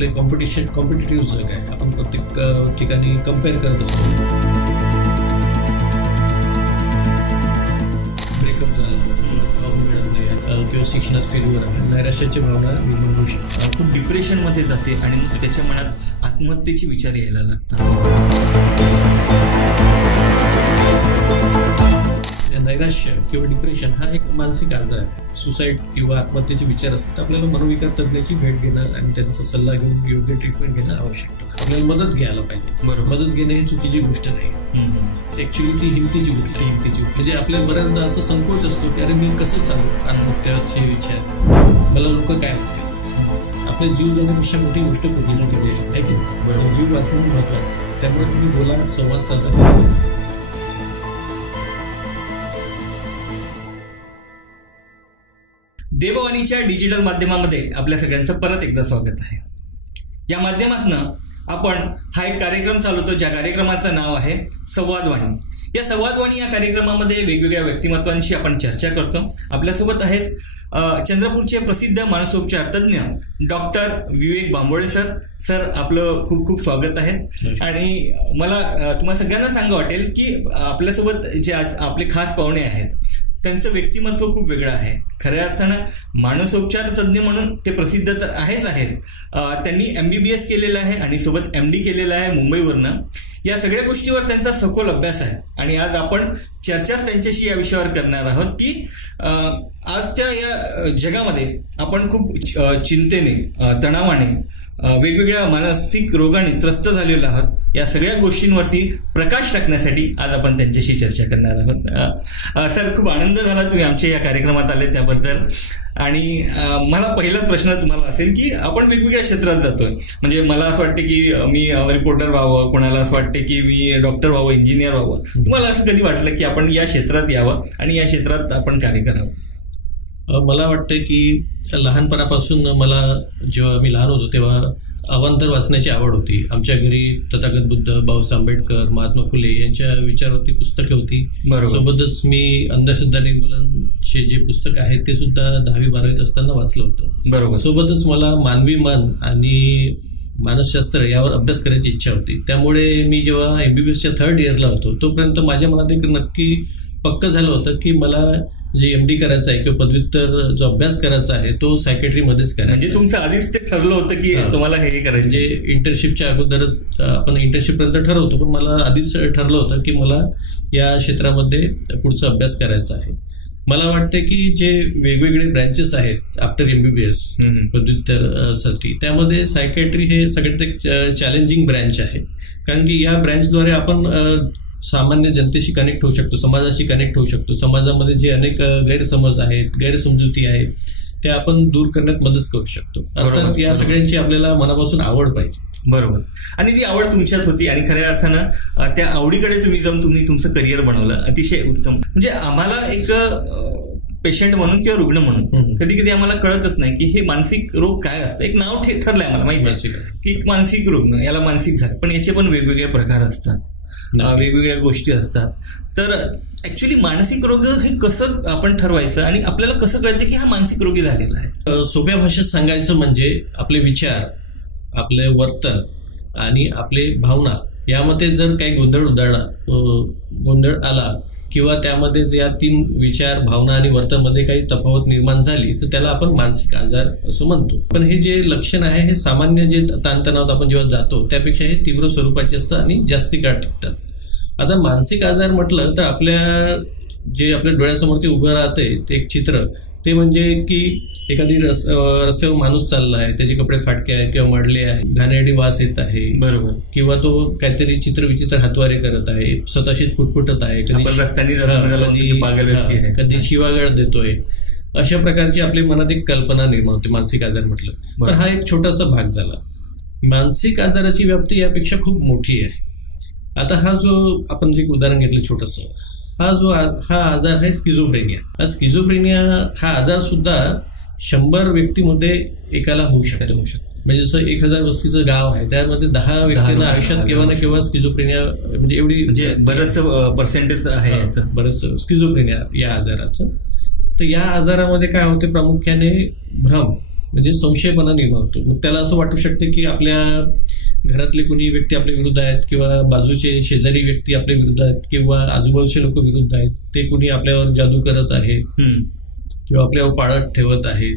आपले कॉम्पिटिटिव्ह जग आहे. आपण प्रत्येक ठिकाणी कम्पेअर करत असतो. ब्रेकअप झाला, जॉब मिळत नाही किंवा शिक्षणात फेल्युअर आहे, नैराश्याची भावना निर्माण होऊ शकते. खूप डिप्रेशनमध्ये जाते आणि त्याच्या मनात आत्महत्येचे विचार यायला लागतात. नैराश्य किंवा डिप्रेशन हा एक मानसिक आजार आहे. सुसाईड किंवा आत्महत्येचे विचार असतात. आपल्याला मनोविकार तज्ञाची भेट घेणं आणि त्यांचा सल्ला घेऊन योग्य ट्रीटमेंट घेणं आवश्यक आहे. आपल्याला मदत घ्यायला पाहिजे. बरोबर. मदत घेणं ही चुकीची गोष्ट नाही, ऍक्च्युली ती हिमतीची गोष्ट आहे. म्हणजे आपल्याला बऱ्याचदा असं संकोच असतो की अरे मी कसं सांगू आत्महत्याचे विचार, मला लोक काय म्हणतील. आपले जीव जाण्यापेक्षा मोठी गोष्ट कुठली करू शकतो आहे की बरोबर. जीव वाचणं महत्वाचं. त्यामुळे तुम्ही बोला, संवाद साधा. देववाणीच्या डिजिटल माध्यमामध्ये आपल्या सगळ्यांचं परत एकदा स्वागत आहे. या माध्यमातनं आपण हा एक कार्यक्रम चालवतो, ज्या कार्यक्रमाचं नाव आहे संवादवाणी. या संवादवाणी या कार्यक्रमामध्ये वेगवेगळ्या व्यक्तिमत्वांशी आपण चर्चा करतो. आपल्यासोबत आहेत चंद्रपूरचे प्रसिद्ध मानसोपचार तज्ज्ञ डॉक्टर विवेक बांबोळे सर. सर, आपलं खूप खूप स्वागत आहे. आणि मला तुम्हाला सगळ्यांना सांगा वाटेल की आपल्यासोबत जे आज आपले खास पाहुणे आहेत त्यांचं व्यक्तिमत्व खूप वेगळं आहे. खऱ्या अर्थानं मानसोपचार तज्ज्ञ म्हणून ते प्रसिद्ध तर आहेच आहेत. त्यांनी MBBS केलेलं आहे आणि सोबत MD केलेलं आहे मुंबईवरनं. या सगळ्या गोष्टीवर त्यांचा सखोल अभ्यास आहे आणि आज आपण चर्चाच त्यांच्याशी या विषयावर करणार आहोत की आजच्या या जगामध्ये आपण खूप चिंतेने, तणावाने, वेगवेगळ्या मानसिक रोगाने त्रस्त झालेलो आहोत. या सगळ्या गोष्टींवरती प्रकाश टाकण्यासाठी आज आपण त्यांच्याशी चर्चा करणार आहोत. सर, खूप आनंद झाला तुम्ही आमच्या या कार्यक्रमात आले त्याबद्दल. आणि मला पहिलाच प्रश्न तुम्हाला असेल की आपण वेगवेगळ्या क्षेत्रात जातोय. म्हणजे मला असं वाटतं की मी रिपोर्टर व्हावं, कोणाला असं वाटतं की मी डॉक्टर व्हावं, इंजिनियर व्हावं. तुम्हाला असं कधी वाटलं की आपण या क्षेत्रात यावं आणि या क्षेत्रात आपण कार्य करावं? मला वाटतं की लहानपणापासून मला, जेव्हा मी लहान होतो तेव्हा अवांतर वाचण्याची आवड होती. आमच्या घरी तथागत बुद्ध, बाबासाहेब आंबेडकर, महात्मा फुले यांच्या विचारावरती पुस्तकं होती. सोबतच मी अंधश्रद्धा निर्मूलनचे जे पुस्तक आहे ते सुद्धा 10वी-12वीत असताना वाचलं होतं. बरोबर. सोबतच मला मानवी मन आणि मानसशास्त्र यावर अभ्यास करायची इच्छा होती. त्यामुळे मी जेव्हा MBBSच्या 3rd इयरला होतो तोपर्यंत माझ्या मनात एक नक्की पक्क झालं होतं की मला जे MD करायचं आहे किंवा पदव्युत्तर जो अभ्यास करायचा आहे तो सायकेट्रीमध्येच करायचा. म्हणजे तुमचं आधीच ते ठरलं होतं की तुम्हाला हे करायचं. म्हणजे इंटर्नशिपच्या अगोदरच आपण इंटर्नशिपपर्यंत ठरवतो, पण मला आधीच ठरलं होतं की मला या क्षेत्रामध्ये पुढचा अभ्यास करायचा आहे. मला वाटतं की जे वेगवेगळे ब्रँचेस आहेत आफ्टर MBBS पदव्युत्तर साठी, त्यामध्ये सायकॅट्री हे सगळ्यात एक चॅलेंजिंग ब्रँच आहे. कारण की या ब्रँचद्वारे आपण सामान्य जनतेशी कनेक्ट होऊ शकतो, समाजाशी कनेक्ट होऊ शकतो. समाजामध्ये जे अनेक गैरसमज आहेत, गैरसमजुती आहेत, त्या आपण दूर करण्यात मदत करू शकतो. अर्थात या सगळ्यांची आपल्याला मनापासून आवड पाहिजे. बरोबर. आणि ती आवड तुमच्यात होती आणि खऱ्या अर्थानं त्या आवडीकडे तुम्ही जाऊन तुम्ही तुमचं करिअर बनवलं. अतिशय उत्तम. म्हणजे आम्हाला एक पेशंट म्हणून किंवा रुग्ण म्हणून कधी कधी आम्हाला कळतच नाही की हे मानसिक रोग काय असतं. एक नाव ठरलंय आम्हाला माहिती की मानसिक रोग, याला मानसिक झालं, पण याचे पण वेगवेगळे प्रकार असतात, वेगवेगळ्या गोष्टी असतात. तर ऍक्च्युली मानसिक रोग हे कसं आपण ठरवायचं आणि आपल्याला कसं कळतं की हा मानसिक रोगी झालेला आहे? सोप्या भाषेत सांगायचं म्हणजे आपले विचार, आपले वर्तन आणि आपले भावना यामध्ये जर काही गोंधळ आला किंवा त्यामध्ये या 3 विचार, भावना आणि वर्तनमध्ये काही तफावत निर्माण झाली तर त्याला आपण मानसिक आजार असं म्हणतो. पण हे जे लक्षण आहे हे सामान्य जे ताणतणावात आपण जेव्हा जातो त्यापेक्षा हे तीव्र स्वरूपाचे असतात आणि जास्ती काळ टिकतात. आता मानसिक आजार म्हटलं तर आपल्या डोळ्यासमोर ते उभं राहते ते एक चित्र, ते म्हणजे की एखादी रस्त्यावर माणूस चालला आहे, त्याचे कपडे फाटके आहेत किंवा मडले आहे, घाणेरडी वास येत आहे. बरोबर. किंवा तो काहीतरी चित्रविचित्र हातवारे करत आहे, स्वतःशीच फुटफुटत आहे, कधी शिवागाळ देतोय. अशा प्रकारची आपल्या मनात एक कल्पना निर्माण होते मानसिक आजार म्हटलं तर. हा एक छोटासा भाग झाला. मानसिक आजाराची व्याप्ती यापेक्षा खूप मोठी आहे. आता हा जो आपण जे उदाहरण घेतलं छोटंसं, हा आजार आहे स्किझोफ्रेनिया. स्किझोफ्रेनिया हा आजार सुद्धा 100 व्यक्तीमध्ये एकाला होऊ शकतो. म्हणजे जसं 1000 वस्तीचं गाव आहे त्यामध्ये 10 व्यक्तींना आयुष्यात केव्हा ना केव्हा स्किझोफ्रेनिया म्हणजे एवढी म्हणजे बरंच पर्सेंटेज आहे बरंच स्किझोफ्रेनिया या आजाराचं. तर या आजारामध्ये काय होते, प्रामुख्याने भ्रम म्हणजे संशयपणा निर्माण होतो. मग त्याला असं वाटू शकते की आपल्या घरातले कोणी व्यक्ती आपल्या विरुद्ध आहेत, किंवा बाजूचे शेजारी व्यक्ती आपल्या विरुद्ध आहेत, किंवा आजूबाजूचे लोक विरुद्ध आहेत, ते कोणी आपल्यावर जादू करत आहे किंवा आपल्यावर पाळत ठेवत आहे,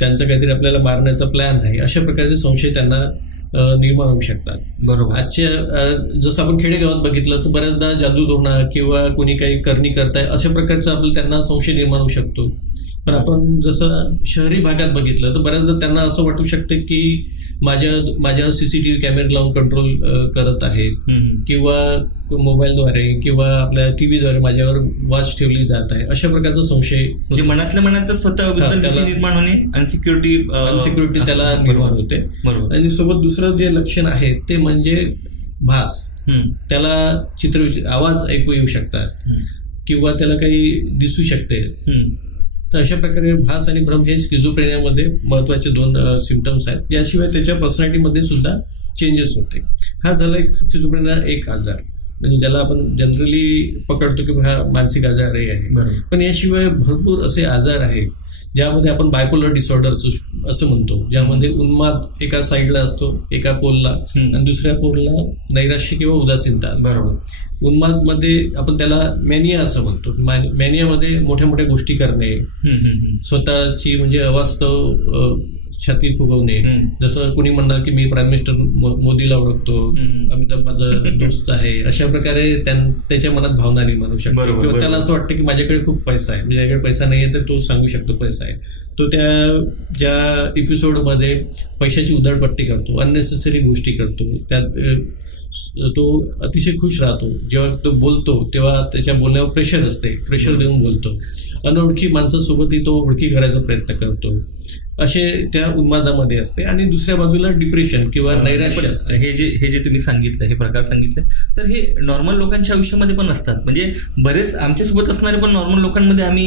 त्यांचा काहीतरी आपल्याला मारण्याचा प्लॅन आहे, अशा प्रकारचे संशय त्यांना निर्माण होऊ शकतात. बरोबर. आजच्या जसं आपण खेडेगावात बघितलं तर बऱ्याचदा जादू टोणा किंवा कोणी काही करणी करताय अशा प्रकारचा आपल्याला त्यांना संशय निर्माण होऊ शकतो. पण आपण जसं शहरी भागात बघितलं तर बऱ्याचदा त्यांना असं वाटू शकते की माझ्या सीसीटीव्ही कॅमेरा लावून कंट्रोल करत आहेत, किंवा मोबाईलद्वारे किंवा आपल्या टीव्हीद्वारे माझ्यावर वॉच ठेवली जात आहे, अशा प्रकारचा संशय म्हणजे मनातल्या मनात स्वतः निर्माण होणे, अनसिक्युरिटी त्याला निर्माण होते. बरोबर. आणि सोबत दुसरं जे लक्षण आहे ते म्हणजे भास. त्याला आवाज ऐकू येऊ शकतात किंवा त्याला काही दिसू शकते. तर अशा प्रकारे भास आणि भ्रम हे स्किझोफ्रेनियामध्ये महत्वाचे 2 सिम्पटम्स आहेत. याशिवाय त्याच्या पर्सनॅलिटीमध्ये सुद्धा चेंजेस होते. हा झाला एक स्किझोफ्रेनिया एक आजार, म्हणजे ज्याला आपण जनरली पकडतो की हा मानसिक आजारही आहे. पण याशिवाय भरपूर असे आजार आहेत ज्यामध्ये आपण बायपोलर डिसऑर्डर असं म्हणतो, ज्यामध्ये उन्माद एका साईडला असतो, एका पोलला, आणि दुसऱ्या पोलला नैराश्य किंवा उदासीनता असते. बरोबर. उन्माद मध्ये आपण त्याला मॅनिया असं म्हणतो. मॅनियामध्ये मोठ्या मोठ्या गोष्टी करणे, स्वतःची म्हणजे अवास्तव छाती फुगवणे. जसं कुणी म्हणणार की मी प्राईम मिनिस्टर मोदीला ओळखतो, अमिताभ माझा दोस्त आहे, अशा प्रकारे त्याच्या मनात भावना निर्माण होऊ शकते. किंवा त्याला असं वाटतं की माझ्याकडे खूप पैसा आहे, माझ्याकडे पैसा नाहीये तर तो सांगू शकतो पैसा आहे. तो ज्या एपिसोडमध्ये पैशाची उधळपट्टी करतो, अननेसेसरी गोष्टी करतो, त्यात तो अतिशय खुश राहतो. जेव्हा तो बोलतो तेव्हा त्याच्या बोलण्यावर प्रेशर देऊन बोलतो. अनोळखी माणसासोबतही तो ओळखी करायचा प्रयत्न करतो. असे त्या उन्मादामध्ये असते. आणि दुसऱ्या बाजूला डिप्रेशन किंवा नैराश्य असते. हे जे तुम्ही सांगितलं, हे प्रकार सांगितले, तर हे नॉर्मल लोकांच्या आयुष्यामध्ये पण असतात. म्हणजे बरेच आमच्यासोबत असणारे पण नॉर्मल लोकांमध्ये आम्ही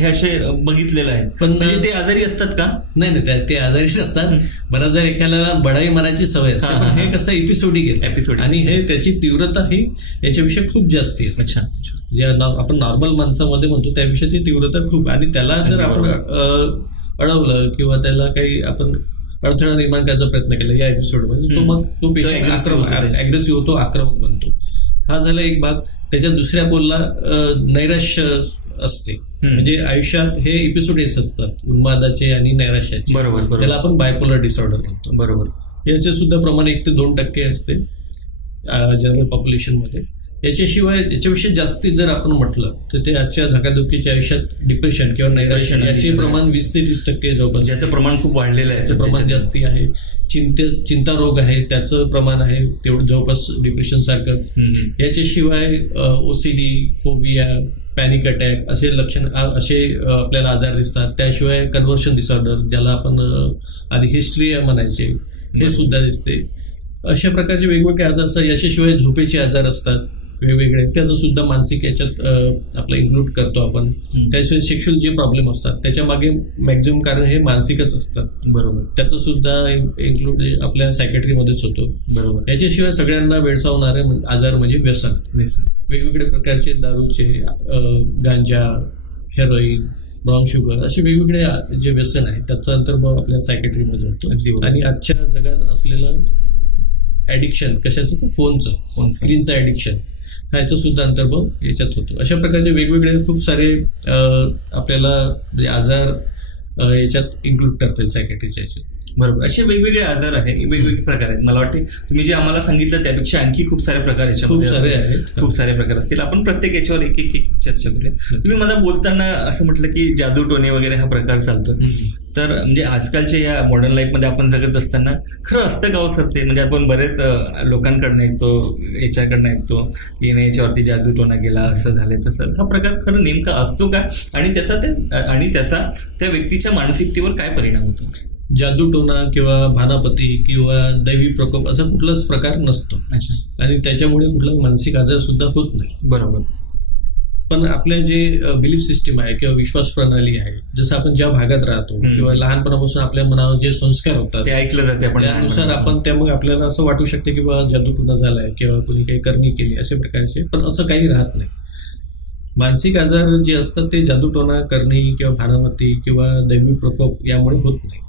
हे असे बघितलेलं आहे. पण म्हणजे ते आजारी असतात का? नाही, ते आजारीच असतात. बऱ्याचदा एखाद्याला बढाई मारायची सवय असते. हे कसं एपिसोडिक आणि हे त्याची तीव्रता ही याच्यापेक्षा खूप जास्ती असते. अच्छा. जे आपण नॉर्मल माणसामध्ये म्हणतो त्यापेक्षा ती तीव्रता खूप. आणि त्याला जर आपण अडवलं किंवा त्याला काही आपण अडथळा निर्माण करायचा प्रयत्न केला या एपिसोडमध्ये, तो पेशंट अग्रेसिव्ह होतो, आक्रमक बनतो. हा झाला एक भाग. त्याच्या दुसऱ्या पोलला नैराश्य असते. म्हणजे आयुष्यात हे एपिसोडेस असतात उन्मादाचे आणि नैराश्याचे. बरोबर. त्याला आपण बायपोलर डिसऑर्डर म्हणतो. बरोबर. याचे सुद्धा प्रमाण 1 ते 2% असते जनरल पॉप्युलेशन मध्ये. याच्याविषयी जास्ती जर आपण म्हटलं तर ते आजच्या धकाधकीच्या आयुष्यात डिप्रेशन किंवा नैराश्य याचे प्रमाण 20 ते 30% जवळपास. ज्याचं प्रमाण खूप वाढलेलं आहे, त्याचं प्रमाण जास्ती आहे. चिंता रोग आहे त्याचं प्रमाण आहे तेवढं जवळपास डिप्रेशन सारखं. याच्याशिवाय ओसीडी, फोबिया, पॅनिक अटॅक असे लक्षण असे आपल्याला आजार दिसतात. त्याशिवाय कन्व्हर्शन डिसऑर्डर ज्याला आपण आधी हिस्ट्रिया म्हणायचे हे सुद्धा दिसते. अशा प्रकारचे वेगवेगळे आजार असतात. याच्याशिवाय झोपेचे आजार असतात वेगवेगळे, त्याचं सुद्धा मानसिक याच्यात आपलं इन्क्लूड करतो आपण. त्याशिवाय सेक्शुअल जे प्रॉब्लेम असतात त्याच्या मागे मॅक्झिमम कारण हे मानसिकच असतात. बरोबर. त्याचं सुद्धा इन्क्लूड आपल्या सायकॅट्रीमध्येच होतो. बरोबर. याच्याशिवाय सगळ्यांना वेडसावणारे आजार म्हणजे व्यसन. वेगवेगळे प्रकारचे दारूचे, गांजा, हेरोईन, ब्राऊन शुगर असे वेगवेगळे जे व्यसन आहे त्याचा अंतर्भाव आपल्या सायकॅट्रीमध्ये होतो. आणि आजच्या जगात असलेलं ऍडिक्शन कशाचं, तर फोनचं, स्क्रीनचं ऍडिक्शन, ह्याचा सुद्धा अंतर्भाव याच्यात होतो. अशा प्रकारचे वेगवेगळे खूप सारे आपल्याला म्हणजे आजार याच्यात इन्क्लूड करता येईल सायकॅट्रीच्या याच्यात. बरोबर. असे वेगवेगळे आजार आहेत, वेगवेगळे प्रकार आहेत. मला वाटते तुम्ही जे आम्हाला सांगितलं त्यापेक्षा आणखी खूप सारे प्रकार याच्यामध्ये खूप सारे प्रकार असतील. आपण प्रत्येक याच्यावर एक एक चर्चा करूया. तुम्ही मला बोलताना असं म्हटलं की जादू टोणे वगैरे हा प्रकार चालतो. तर म्हणजे आजकालच्या या मॉडर्न लाईफमध्ये आपण जगत असताना खरं असतं का हो सर ते? म्हणजे आपण बरेच लोकांकडनं ऐकतो, याच्याकडनं ऐकतो की याच्यावरती जादू टोणा गेला, असं झालं तसं. हा प्रकार खरं नेमका असतो का? आणि त्याचा त्या व्यक्तीच्या मानसिकतेवर काय परिणाम होतो? जादू टोणा किंवा भानापती किंवा दैवी प्रकोप असा कुठलाच प्रकार नसतो. आणि त्याच्यामुळे कुठला मानसिक आजार सुद्धा होत नाही. बरोबर. पण आपल्या जे बिलीफ सिस्टीम आहे किंवा विश्वास प्रणाली आहे, जसं आपण ज्या भागात राहतो किंवा लहानपणापासून आपल्या मनावर जे संस्कार होतात ते ऐकलं जाते, त्यानुसार आपण त्यामुळे आपल्याला असं वाटू शकते की जादू टोणा झालाय किंवा कोणी काही करणी केली अशा प्रकारचे. पण असं काही राहत नाही. मानसिक आजार जे असतात ते जादूटोणा करणे किंवा भानामती किंवा दैवी प्रकोप यामुळे होत नाही.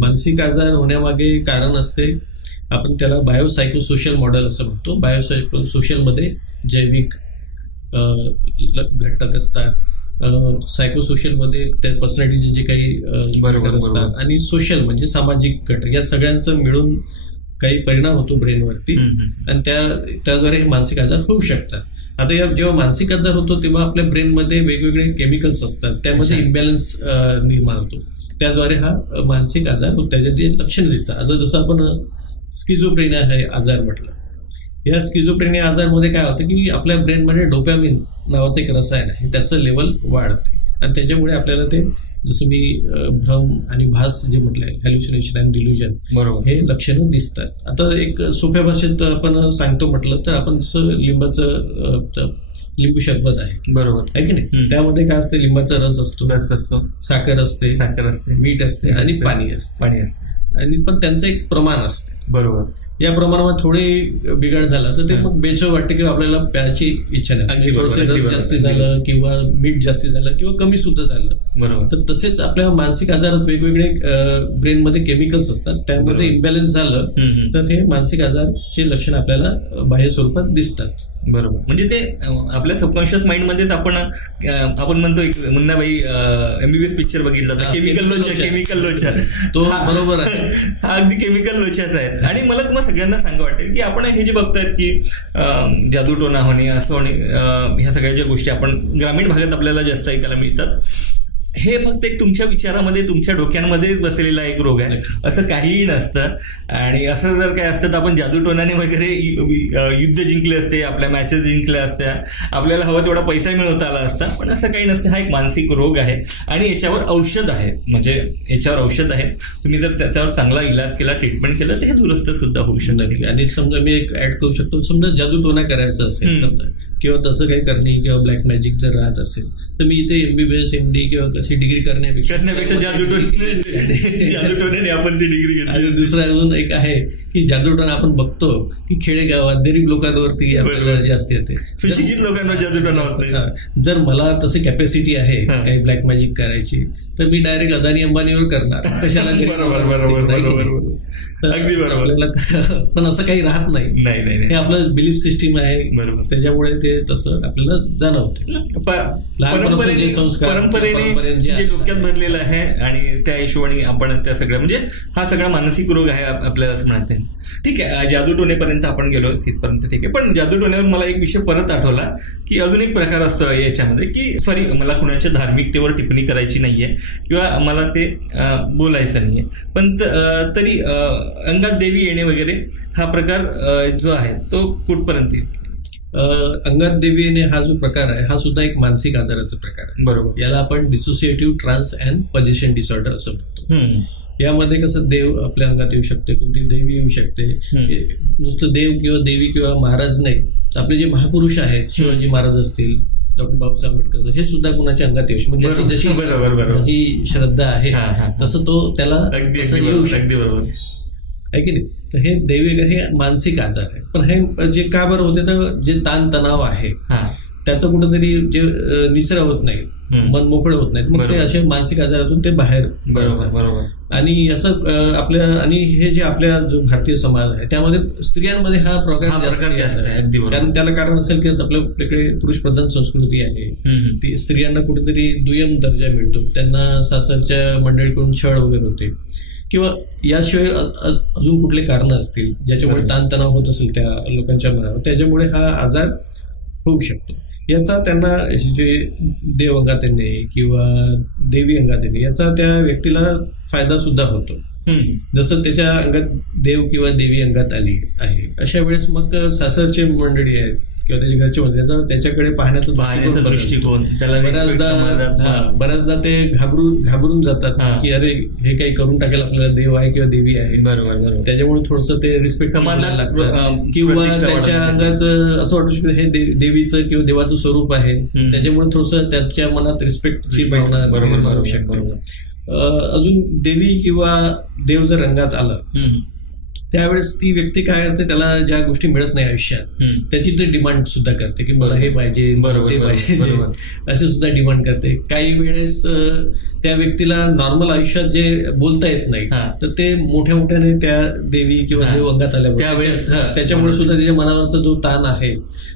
मानसिक आजार होण्यामागे कारण असते, आपण त्याला बायोसायकोसोशल मॉडेल असं म्हणतो. बायोसायकोसोशल मध्ये जैविक घटक असतात, सायकोसोशल मध्ये त्या पर्सनॅलिटीचे जे काही घटक असतात, आणि सोशल म्हणजे सामाजिक घटक, या सगळ्यांचं मिळून काही परिणाम होतो ब्रेनवरती आणि त्याद्वारे मानसिक आजार होऊ शकतात. आता जेव्हा मानसिक आजार होतो तेव्हा आपल्या ब्रेनमध्ये वेगवेगळे केमिकल्स असतात, त्यामध्ये इम्बॅलन्स निर्माण होतो, त्याद्वारे हा मानसिक आजार होतो. त्याच्यात लक्षणं दिसतात. आता जसं आपण स्किझोफ्रेनिया हे आजार म्हटलं, या स्किझोफ्रेनिया आजारमध्ये काय होतं की आपल्या ब्रेनमध्ये डोपॅमिन नावाचं एक रसायन आहे, त्याचं लेवल वाढते आणि त्याच्यामुळे आपल्याला ते जसं मी भ्रम आणि भास जे म्हटलंय, हॅल्युसिनेशन आणि डिल्युजन, बरोबर, हे लक्षणं दिसतात. आता एक सोप्या भाषेत आपण सांगतो म्हटलं तर आपण जसं लिंबू शरबत आहे, बरोबर आहे की नाही, त्यामध्ये काय असते, लिंबाचा रस असतो, साखर असते, मीठ असते आणि पाणी असते, आणि पण त्यांचं एक प्रमाण असते, बरोबर. या प्रमाणात थोडी बिघाड झाला तर ते मग बेचव वाटते किंवा आपल्याला प्यायची इच्छा नाही, थोडंसं रस जास्त झालं किंवा मीठ जास्त झालं किंवा कमी सुद्धा झालं, बरोबर. तर तसेच आपल्या मानसिक आजारात वेगवेगळे ब्रेनमध्ये केमिकल्स असतात, त्यामध्ये इम्बॅलन्स झालं तर हे मानसिक आजारचे लक्षण आपल्याला बाह्य स्वरूपात दिसतात, बरोबर. म्हणजे ते आपल्या सबकॉन्शियस माइंड मध्येच आपण म्हणतो, एक मुन्नाबाई एमबीबीएस पिक्चर बघितला होता, केमिकल लोचा तो बरोबर आहे, हा अगदी केमिकल लोचाच आहे. आणि मला तुम्हाला सगळ्यांना सांगा वाटेल की आपण हे जे बघतोय की जादूटोणा होणे, असं होणे, ह्या सगळ्या ज्या गोष्टी आपण ग्रामीण भागात आपल्याला जास्त ऐकायला मिळतात, हे फक्त एक तुमच्या विचारामध्ये, तुमच्या डोक्यांमध्ये बसलेला एक रोग आहे, असं काहीही नसतं. आणि असं जर काय असतं तर आपण जादूटोणाने वगैरे युद्ध जिंकले असते, आपल्या मॅचेस जिंकल्या असत्या, आपल्याला हवा तेवढा पैसा मिळवता आला असता, पण असं काही नसतं. हा एक मानसिक रोग आहे आणि याच्यावर औषध आहे, म्हणजे याच्यावर औषध आहे. तुम्ही जर त्याच्यावर चांगला इलाज केला, ट्रीटमेंट केलं तर हे दुरुस्त सुद्धा होऊ शकतं. आणि समजा मी एक ऍड करू शकतो, समजा जादूटोणा करायचा असेल समजा, किंवा तसं काही करणे किंवा ब्लॅक मॅजिक जर राहत असेल तर मी इथे एमबीबीएस एमडी किंवा कशी डिग्री करण्यापेक्षा जादूटोण्याने आपण ती डिग्री घेतली. आणि दुसरा अजून एक आहे की जादूटोणा आपण बघतो की खेडेगावात गरीब लोकांवरती आपल्याला जास्त येते, सुशिक्षित लोकांवर जादूटोणा होत. जर मला तसं कॅपॅसिटी आहे काही ब्लॅक मॅजिक करायची तर मी डायरेक्ट अदानी अंबानीवर करणार, कशाला. अगदी बरोबर. पण असं काही राहत नाही, हे आपलं बिलीफ सिस्टीम आहे, बरोबर. त्याच्यामुळे ते तसं आपल्याला जाणवते. लहानपणाचे संस्कार परंपरेने जे डोक्यात भरलेलं आहे आणि त्या हिशोबाने आपण त्या सगळ्या, म्हणजे हा सगळा मानसिक रोग आहे आपल्याला असं म्हणता येईल. ठीक आहे, जादूटोणेपर्यंत आपण गेलो तिथपर्यंत ठीक आहे. पण जादूटोण्यावर मला एक विषय परत आठवला की अजून एक प्रकार असतो याच्यामध्ये की, सॉरी, मला कुणाच्या धार्मिकतेवर टिप्पणी करायची नाहीये किंवा मला ते बोलायचं नाहीये, पण तरी अंगात देवी येणे वगैरे हा प्रकार जो आहे तो कुठपर्यंत येईल? अंगात देवी येणे हा जो प्रकार आहे हा सुद्धा एक मानसिक आजाराचा प्रकार आहे, बरोबर. याला आपण डिसोसिएटिव्ह ट्रान्स अँड पोजेशन डिसऑर्डर असं म्हणतो. यामध्ये कसं देव आपल्या अंगात येऊ शकते, कोणती देवी येऊ शकते. नुसतं देव किंवा देवी किंवा महाराज नाही, आपले जे महापुरुष आहेत, शिवाजी महाराज असतील, डॉक्टर बाबासाहेब आंबेडकर, हे सुद्धा कुणाच्या अंगात येऊ शकते. म्हणजे जशी श्रद्धा आहे तसं तो त्याला येऊ शकते, आहे की नाही. तर हे दैविक, हे मानसिक आजार आहे. पण हे जे का बरं होते, तर जे ताण तणाव आहे त्याचं कुठंतरी जे निचरा होत नाही, मन मोकळं होत नाही, मग ते असे मानसिक आजारातून ते बाहेर, बरोबर. आणि याचं आपल्या, आणि हे जे आपल्या जो भारतीय समाज आहे त्यामध्ये स्त्रियांमध्ये हा प्रकार जास्त आहे. कारण त्याला कारण असेल की आपल्याकडे पुरुष प्रधान संस्कृती आहे, ती स्त्रियांना कुठेतरी दुय्यम दर्जा मिळतो, त्यांना सासरच्या मंडळीकडून छळ वगैरे होते, किंवा याशिवाय अजून कुठले कारण असतील ज्याच्यामुळे ताणतणाव होत असेल त्या लोकांच्या मनावर, त्याच्यामुळे हा आजार होऊ शकतो. याचा त्यांना जे देव अंगात येणे किंवा देवी अंगात येणे याचा त्या व्यक्तीला फायदा सुद्धा होतो. जसं त्याच्या अंगात देव किंवा देवी अंगात आली आहे अशा वेळेस मग सासरचे मंडळी आहेत किंवा त्याच्या घरचे मंडळी त्याच्याकडे पाहण्याचा दृष्टिकोन, बऱ्याचदा ते घाबरून जातात की अरे हे काही करून टाकेल आपल्याला, देव आहे किंवा देवी आहे, बरोबर. त्याच्यामुळे थोडस ते रिस्पेक्ट समाजाला लागतं, किंवा त्याच्या अंगात असं वाटू शकतं हे देवीचं किंवा देवाचं स्वरूप आहे, त्याच्यामुळे थोडस त्याच्या मनात रिस्पेक्टची भावना निर्माण होऊ शकते. अजून देवी किंवा देव जर रंगात आला त्यावेळेस ती व्यक्ती काय करते, त्याला ज्या गोष्टी मिळत नाही आयुष्यात त्याची ती डिमांड सुद्धा करते की मला हे पाहिजे ते पाहिजे, असे सुद्धा डिमांड करते. काही वेळेस त्या व्यक्तीला नॉर्मल आयुष्यात जे बोलता येत नाही तर ते मोठ्या मोठ्याने त्या देवी किंवा देव अंगात आल्यामुळे त्याच्यामुळे सुद्धा त्याच्या मनावरचा जो ताण आहे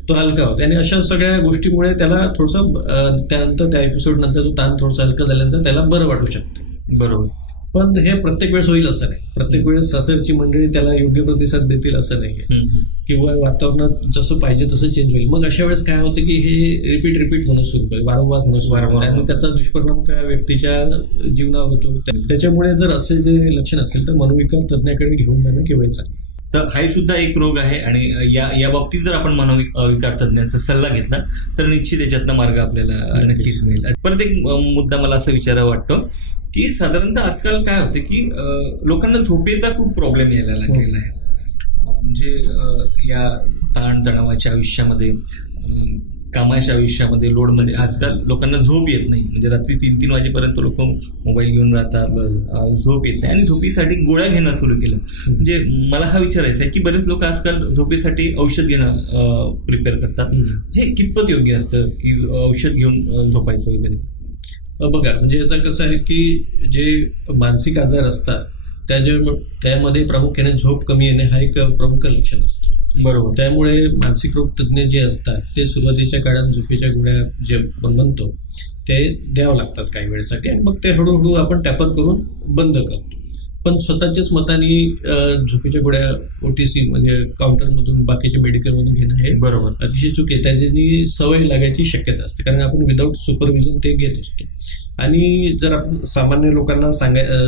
तो हलका होतो. आणि अशा सगळ्या गोष्टीमुळे त्याला थोडंसं त्यानंतर त्या एपिसोड नंतर तो ताण थोडंसं हलका झाल्यानंतर त्याला बरं वाटू शकतं. बरोबर. पण हे प्रत्येक वेळेस होईल असं नाही. प्रत्येक वेळेस सासरची मंडळी त्याला योग्य प्रतिसाद देतील असं नाही, किंवा वातावरणात जसं पाहिजे तसं चेंज होईल. मग अशा वेळेस काय होतं की हे रिपीट होणं सुरू होईल, वारंवार होणं सुरू होईल आणि त्याचा दुष्परिणाम त्या व्यक्तीच्या जीवनावर होतो. त्याच्यामुळे जर असे जे लक्षण असेल तर मनोविकार तज्ञाकडे घेऊन जाणं केव्हाही चांगलं. तर हाही सुद्धा एक रोग आहे आणि या बाबतीत जर आपण मनोविकार तज्ञांचा सल्ला घेतला तर निश्चित याच्यातनं मार्ग आपल्याला नक्कीच मिळेल. परत एक मुद्दा मला असं विचारावा वाटतो की साधारणतः आजकाल काय होते की लोकांना झोपेचा खूप प्रॉब्लेम यायला लागलेला आहे. म्हणजे या ताणतणावाच्या आयुष्यामध्ये, कामाच्या आयुष्यामध्ये, लोडमध्ये आजकाल लोकांना झोप येत नाही. म्हणजे रात्री 3-3 वाजेपर्यंत लोक मोबाईल घेऊन राहतात, झोप येत नाही आणि झोपीसाठी गोळ्या घेणं सुरू केलं. म्हणजे मला हा विचारायचा आहे की बरेच लोक आजकाल झोपेसाठी औषध घेणं प्रिपेअर करतात. हे कितपत योग्य असतं की औषध घेऊन झोपायचं वगैरे? बघा, म्हणजे आता कसं आहे की जे मानसिक आजार असतात त्यामध्ये प्रामुख्याने झोप कमी येणे हा एक प्रमुख लक्षण असतो. बरोबर. त्यामुळे मानसिक रोग तज्ञ जे असतात ते सुरुवातीच्या काळात झोपेच्या गोळ्या जे आपण म्हणतो ते द्यावं लागतात काही वेळेसाठी, आणि मग ते हळूहळू आपण टॅपर करून बंद करतो. पण स्वतःच्याच मताने झोपेच्या गोळ्या OTC म्हणजे काउंटरमधून बाकीच्या मेडिकलमधून घेणं हे बरोबर अतिशय चुकी आहे. त्याच्यानी सवय लागायची शक्यता असते, कारण आपण विदाऊट सुपरविजन ते घेत असतो. आणि जर आपण सामान्य लोकांना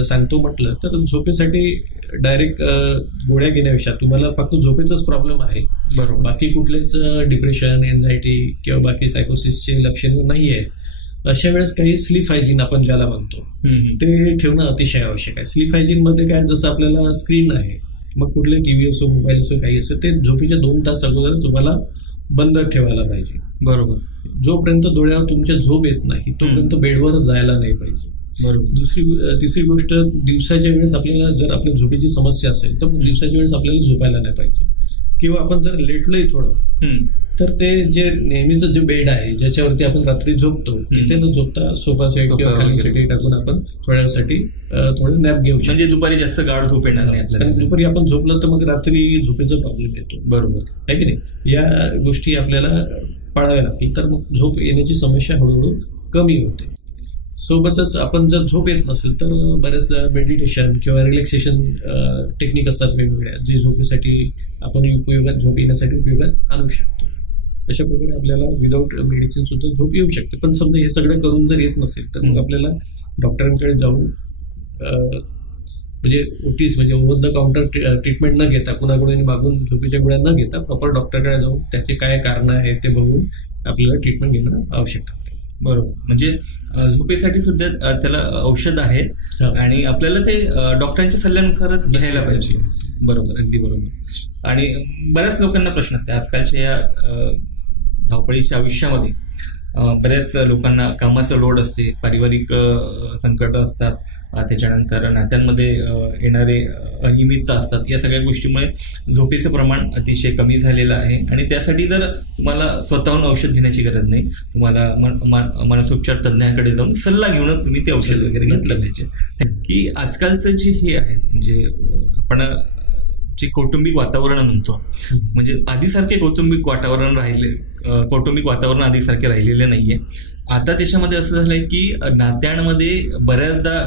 सांगतो म्हटलं तर झोपेसाठी डायरेक्ट गोळ्या घेण्यापेक्षा तुम्हाला फक्त झोपेचाच प्रॉब्लेम आहे, बरोबर, बाकी कुठलेच डिप्रेशन, एन्झायटी किंवा बाकी सायकोसिसचे लक्षणं नाही आहेत, अशा वेळेस काही स्लीप हायजीन आपण ज्याला म्हणतो ते ठेवणं अतिशय आवश्यक आहे. स्लीप हायजीन मध्ये काय, जसं आपल्याला स्क्रीन आहे, मग कुठले टीव्ही असो, मोबाईल असो, काही असो, ते झोपेच्या 2 तास अगोदर तुम्हाला बंद ठेवायला पाहिजे. बरोबर. जोपर्यंत डोळ्यावर तुमच्या झोप येत नाही तोपर्यंत बेडवर जायला नाही पाहिजे. बरोबर. तिसरी गोष्ट, दिवसाच्या वेळेस आपल्याला जर आपल्या झोपेची समस्या असेल तर दिवसाच्या वेळेस आपल्याला झोपायला नाही पाहिजे, किंवा आपण जर लेटलोय थोडं तर ते जे नेहमीचं जे बेड आहे ज्याच्यावरती आपण रात्री झोपतो तिथे न झोपता सोफा सेट किंवा खाली सेट टाकून आपण थोड्या वेळासाठी थोडं नॅप घेऊ शकतो. म्हणजे दुपारी जास्त गाढ झोप येणार नाही आपल्याला. दुपारी आपण झोपलं तर मग रात्री झोपेचा प्रॉब्लेम येतो. बरोबर आहे की नाही? या गोष्टी आपल्याला पाळाव्या लागतील, तर मग झोप येण्याची समस्या हळूहळू कमी होते. सोबतच आपण जर झोप येत नसेल तर बऱ्याचदा मेडिटेशन किंवा रिलॅक्सेशन टेक्निक असतात वेगवेगळ्या, जे झोपेसाठी आपण उपयोगात, झोप येण्यासाठी उपयोगात आणू शकतो. अशा प्रकारे आपल्याला विदाऊट मेडिसिन सुद्धा झोप येऊ शकते. पण समजा हे सगळं करून जर येत नसेल तर मग आपल्याला डॉक्टरांकडे जाऊन म्हणजे OTC म्हणजे ओव्हर द काउंटर ट्रीटमेंट न घेता, कुणाकडून मागून झोपेच्या गोळ्या न घेता प्रॉपर डॉक्टरकडे जाऊन त्याचे काय कारण आहे ते बघून आपल्याला ट्रीटमेंट घेणं आवश्यक आहे. बरोबर. म्हणजे झोपेसाठी सुद्धा त्याला औषध आहे आणि आपल्याला ते डॉक्टरांच्या सल्ल्यानुसारच घ्यायला पाहिजे. बरोबर, अगदी बरोबर. आणि बऱ्याच लोकांना प्रश्न असते आजकालच्या या धावपळीच्या आयुष्यामध्ये. बऱ्याच लोकांना कामाचं लोड असते, पारिवारिक संकट असतात, त्याच्यानंतर नात्यांमध्ये येणारे अनियमितता असतात. या सगळ्या गोष्टीमुळे झोपेचं प्रमाण अतिशय कमी झालेलं आहे आणि त्यासाठी जर तुम्हाला स्वतःहून औषध घेण्याची गरज नाही, तुम्हाला मानसोपचार तज्ञांकडे जाऊन सल्ला घेऊनच तुम्ही ते औषध वगैरे घेतलं पाहिजे. की आजकालचं जे हे आहे, म्हणजे आपण जे कौटुंबिक वातावरण म्हणतो, म्हणजे आधीसारखे कौटुंबिक वातावरण आधीसारखे राहिलेले नाहीये. आता त्याच्यामध्ये असं झालंय की नात्यांमध्ये बऱ्याचदा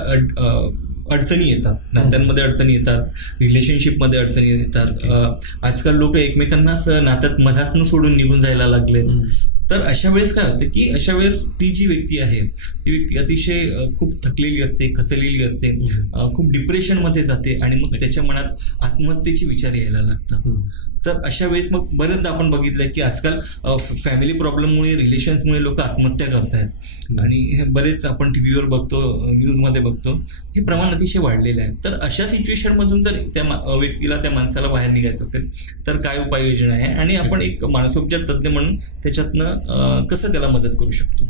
अडचणी येतात, रिलेशनशिपमध्ये अडचणी येतात. आजकाल लोक एकमेकांना असं नात्यात मधातून सोडून निघून जायला लागले. तर अशा वेळेस काय होतं की अशा वेळेस ती जी व्यक्ती आहे ती व्यक्ती अतिशय खूप थकलेली असते, खचलेली असते, खूप डिप्रेशनमध्ये जाते आणि मग त्याच्या मनात आत्महत्येचे विचार यायला लागतात. तर अशा वेळेस मग बरेचदा आपण बघितलंय की आजकाल फॅमिली प्रॉब्लेममुळे, रिलेशन्समुळे लोक आत्महत्या करतायत आणि हे बरेच आपण टीव्हीवर बघतो, न्यूजमध्ये बघतो, हे प्रमाण अतिशय वाढलेलं आहे. तर अशा सिच्युएशनमधून जर त्या व्यक्तीला, त्या माणसाला बाहेर निघायचं असेल तर काय उपाययोजना आहे आणि आपण एक मानसोपचार तज्ञ म्हणून त्याच्यातनं कसं त्याला मदत करू शकतो?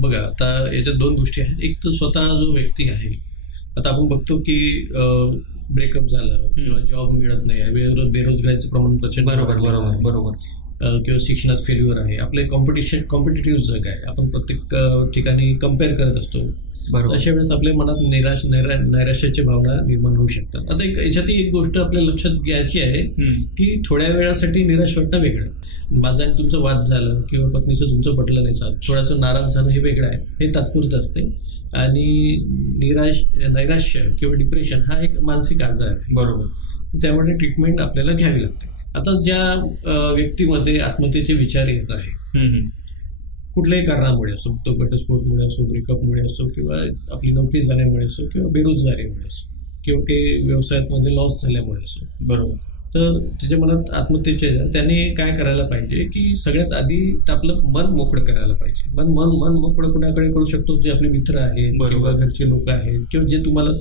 बघा, आता याच्यात 2 गोष्टी आहेत. एक तर स्वतः जो व्यक्ती आहे, आता आपण बघतो की ब्रेकअप झालं किंवा जॉब मिळत नाही, बेरोजगारीचं प्रमाण प्रचंड बरोबर किंवा शिक्षणात फेल्युअर आहे, आपले कॉम्पिटिटिव्ह जग आहे, आपण प्रत्येक ठिकाणी कम्पेअर करत असतो. अशा वेळेस आपल्या मनात नैराश्याची भावना निर्माण होऊ शकतात. आता याच्यात एक गोष्ट आपल्या लक्षात घ्यायची आहे की थोड्या वेळासाठी निराश वाटणं वेगळं, माझा आणि तुमचं वाद झालं किंवा पत्नीचं तुमचं पटलं नाही झालं, थोडंसं नाराज झालं हे वेगळं आहे, हे तात्पुरतं असते. आणि नैराश्य किंवा डिप्रेशन हा एक मानसिक आजार आहे. बरोबर. त्यामुळे ट्रीटमेंट आपल्याला घ्यावी लागते. आता ज्या व्यक्तीमध्ये आत्महत्येचे विचार येत आहे कुठल्याही कारणामुळे असो, तो घटस्फोटमुळे असो, ब्रेकअपमुळे असो, किंवा आपली नोकरी झाल्यामुळे असो, किंवा बेरोजगारीमुळे असो, किंवा काही व्यवसायामध्ये लॉस झाल्यामुळे असो, बरोबर, तर त्याच्या मनात आत्महत्येचे त्याने काय करायला पाहिजे की सगळ्यात आधी आपलं मन मोकळं करायला पाहिजे. मन मोकळं कुणाकडे करू शकतो, जे आपले मित्र आहेत किंवा घरचे लोक आहेत किंवा जे तुम्हाला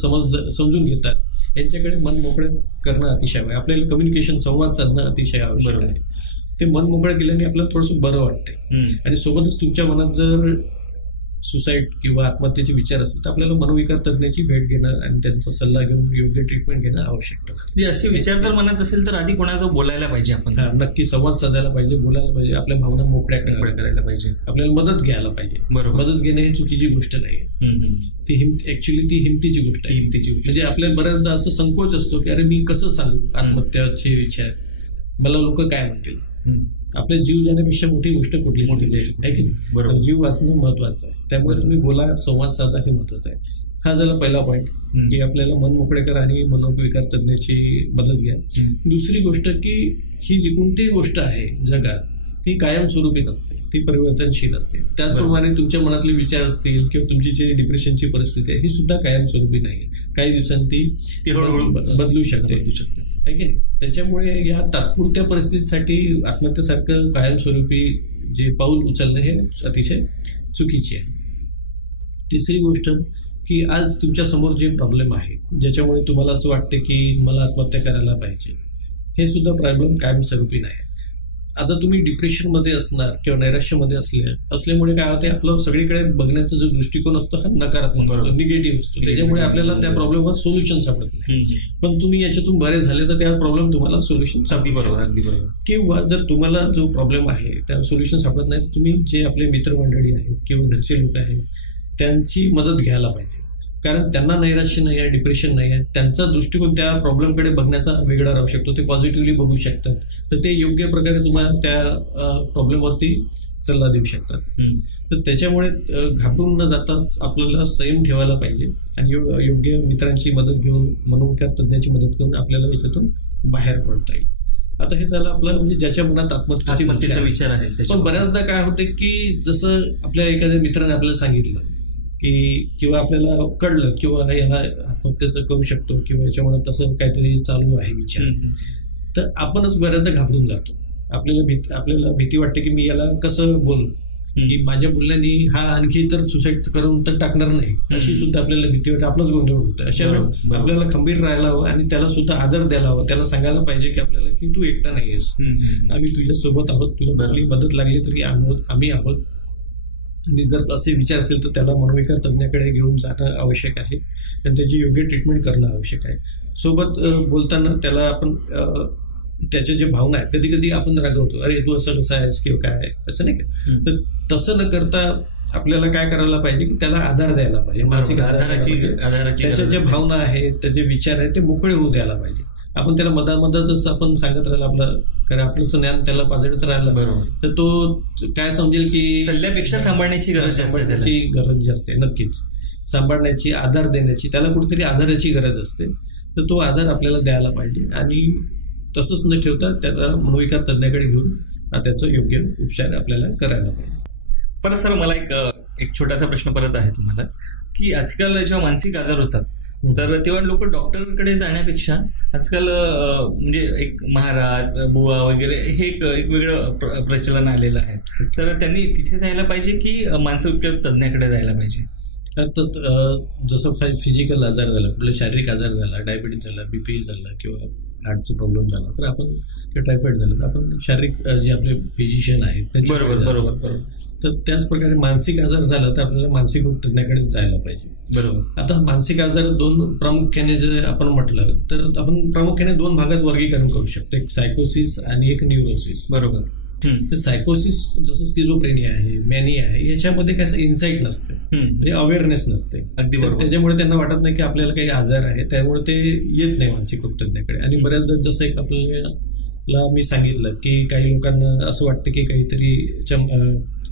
समजून घेतात यांच्याकडे मन मोकळं करणं अतिशय आहे. आपल्याला कम्युनिकेशन, संवाद साधणं अतिशय आवश्यक आहे. ते मन मोकळं केल्याने आपल्याला थोडंसं बरं वाटतंय. आणि सोबतच तुमच्या मनात जर सुसाईड किंवा आत्महत्येचे विचार असतील तर आपल्याला मनोविकार तज्ञाची भेट घेणं आणि त्यांचा सल्ला घेऊन योग्य ट्रीटमेंट घेणं आवश्यक आहे. असे विचार जर मनात असेल तर आधी कोणाला बोलायला पाहिजे, आपण नक्की संवाद साधायला पाहिजे, बोलायला पाहिजे, आपल्या भावना मोकळ्या करायला पाहिजे, आपल्याला मदत घ्यायला पाहिजे. मदत घेणं ही चुकीची गोष्ट नाही, ती हिमतीची गोष्ट आहे. म्हणजे आपल्याला बऱ्याचदा असं संकोच असतो की अरे मी कसं सांगू आत्महत्याचे विचार, मला लोक काय म्हणतील. आपल्या जीव जाण्यापेक्षा मोठी गोष्ट कुठली आहे की नाही. जीव वाचणं महत्वाचं आहे, त्यामुळे तुम्ही बोला, संवाद साधा हे महत्वाचं आहे. हा झाला पहिला पॉईंट की आपल्याला मन मोकळे करा आणि मनोविकार तज्ञाची मदत घ्या. दुसरी गोष्ट की ही जी कोणतीही गोष्ट आहे जगात ती कायमस्वरूपी नसते, ती परिवर्तनशील असते. त्याचप्रमाणे तुमच्या मनातले विचार असतील किंवा तुमची जी डिप्रेशनची परिस्थिती आहे ही सुद्धा कायमस्वरूपी नाही, काही दिवसांनी ती बदलू शकते आहे की नाही. त्याच्यामुळे या तात्पुरत्या परिस्थितीसाठी आत्महत्येसारखं कायमस्वरूपी जे पाऊल उचलणं हे अतिशय चुकीचे आहे. तिसरी गोष्ट की आज तुमच्या समोर जे प्रॉब्लेम आहे ज्याच्यामुळे तुम्हाला असं वाटते की मला आत्महत्या करायला पाहिजे, हे सुद्धा प्रॉब्लेम कायमस्वरूपी नाही. आता तुम्ही डिप्रेशनमध्ये असणार किंवा नैराश्यामध्ये असल्यामुळे काय होते, आपलं सगळीकडे बघण्याचा जो दृष्टिकोन असतो हा नकारात्मक असतो, निगेटिव्ह असतो. त्याच्यामुळे आपल्याला त्या प्रॉब्लेमवर सोल्युशन सापडत नाही. पण तुम्ही याच्यातून बरे झाले तर त्या प्रॉब्लेम तुम्हाला सोल्युशन सापडते. किंवा जर तुम्हाला जो प्रॉब्लेम आहे त्या सोल्युशन सापडत नाही तर तुम्ही जे आपले मित्रमंडळी आहेत किंवा घरचे लोक आहेत त्यांची मदत घ्यायला पाहिजे. कारण त्यांना नैराश्य नाही आहे, डिप्रेशन नाही आहे, त्यांचा दृष्टिकोन त्या प्रॉब्लेमकडे बघण्याचा वेगळा राहू शकतो, ते पॉझिटिव्हली बघू शकतात. तर ते योग्य प्रकारे तुम्हाला त्या प्रॉब्लेमवरती सल्ला देऊ शकतात. तर त्याच्यामुळे घाबरून न जाताच आपल्याला संयम ठेवायला पाहिजे आणि योग्य मित्रांची मदत घेऊन, मनोविकार तज्ञाची मदत घेऊन आपल्याला याच्यातून बाहेर पडता येईल. आता हे झालं आपलं म्हणजे ज्याच्या मनात आत्महत्येचा विचार आहे. पण बऱ्याचदा काय होते की जसं आपल्या एखाद्या मित्राने आपल्याला सांगितलं किंवा आपल्याला कळलं किंवा याला आत्महत्येचं करू शकतो किंवा याच्या मनात तसं काहीतरी चालू आहे विचार, तर आपणच बऱ्याचदा घाबरून जातो. आपल्याला भीती वाटते की मी याला कसं बोलू, की माझ्या बोलण्याने हा आणखी तर सुसाईड करून तर टाकणार नाही, अशी सुद्धा आपल्याला भीती वाटते. आपलंच गोंधळ होतं. अशा वेळेस आपल्याला खंबीर राहायला हवं आणि त्याला सुद्धा आदर द्यायला हवं. त्याला सांगायला पाहिजे की आपल्याला की तू एकटा नाहीयेस, आम्ही तुझ्या सोबत आहोत, तुला कुठली मदत लागली तरी आम्ही आहोत. आणि जर असे विचार असेल तर त्याला मनोविकार तज्ञाकडे घेऊन जाणं आवश्यक आहे आणि त्याची योग्य ट्रीटमेंट करणं आवश्यक आहे. सोबत बोलताना त्याला आपण त्याच्या जे भावना आहेत, कधी कधी आपण रागवतो, अरे तू असं कसं आहेस किंवा काय आहे, असं नाही का. तर तसं न करता आपल्याला काय करायला पाहिजे की त्याला आधार द्यायला पाहिजे, मानसिक आधाराची. त्याच्या ज्या भावना आहेत, त्याचे विचार आहेत ते मोकळे होऊ द्यायला पाहिजे. आपण त्याला मधामधातच आपण सांगत राहिलं आपलं ज्ञान त्याला पाजळत राहिलं तर तो काय समजेल की सल्ल्यापेक्षा सांभाळण्याची गरज जास्त आहे. नक्कीच सांभाळण्याची, आधार देण्याची, त्याला कुठेतरी आधाराची गरज असते. तर तो आधार आपल्याला द्यायला पाहिजे आणि तसंच न ठेवता त्याला मनोविकार तज्ञाकडे घेऊन त्याचा योग्य उपचार आपल्याला करायला पाहिजे. परत सर मला एक छोटासा प्रश्न परत आहे तुम्हाला, की आजकाल जेव्हा मानसिक आजार होतात तर तेव्हा लोक डॉक्टरकडे जाण्यापेक्षा आजकाल म्हणजे एक महाराज, बुवा वगैरे हे एक वेगळं प्रचलन आलेलं आहे. तर त्यांनी तिथे जायला पाहिजे की मानसिक तज्ञाकडे जायला पाहिजे? जसं फिजिकल आजार झाला, कुठला शारीरिक आजार झाला, डायबिटीस झाला, बीपी झाला किंवा हार्टचा प्रॉब्लेम झाला तर आपण, किंवा टायफॉइड झाला तर आपण शारीरिक जे आपले फिजिशियन आहेत बरोबर. तर त्याच प्रकारे मानसिक आजार झाला तर आपल्याला मानसिक तज्ञाकडे जायला पाहिजे. बरोबर. आता मानसिक आजार दोन प्रामुख्याने जर आपण म्हटलं तर आपण प्रामुख्याने दोन भागात वर्गीकरण करू शकतो, एक सायकोसिस आणि एक न्यूरोसिस. बरोबर. तर सायकोसिस जसं स्किझोप्रेनिया आहे, मॅनिया आहे, याच्यामध्ये काय इन्साईट नसते, म्हणजे अवेअरनेस नसते. अगदी बरोबर. त्याच्यामुळे त्यांना वाटत नाही की आपल्याला काही आजार आहे, त्यामुळे ते येत नाही मानसिक रोगतज्ञाकडे. आणि बऱ्याचदा जसं एक आपल्याला मी सांगितलं की काही लोकांना असं वाटतं की काहीतरी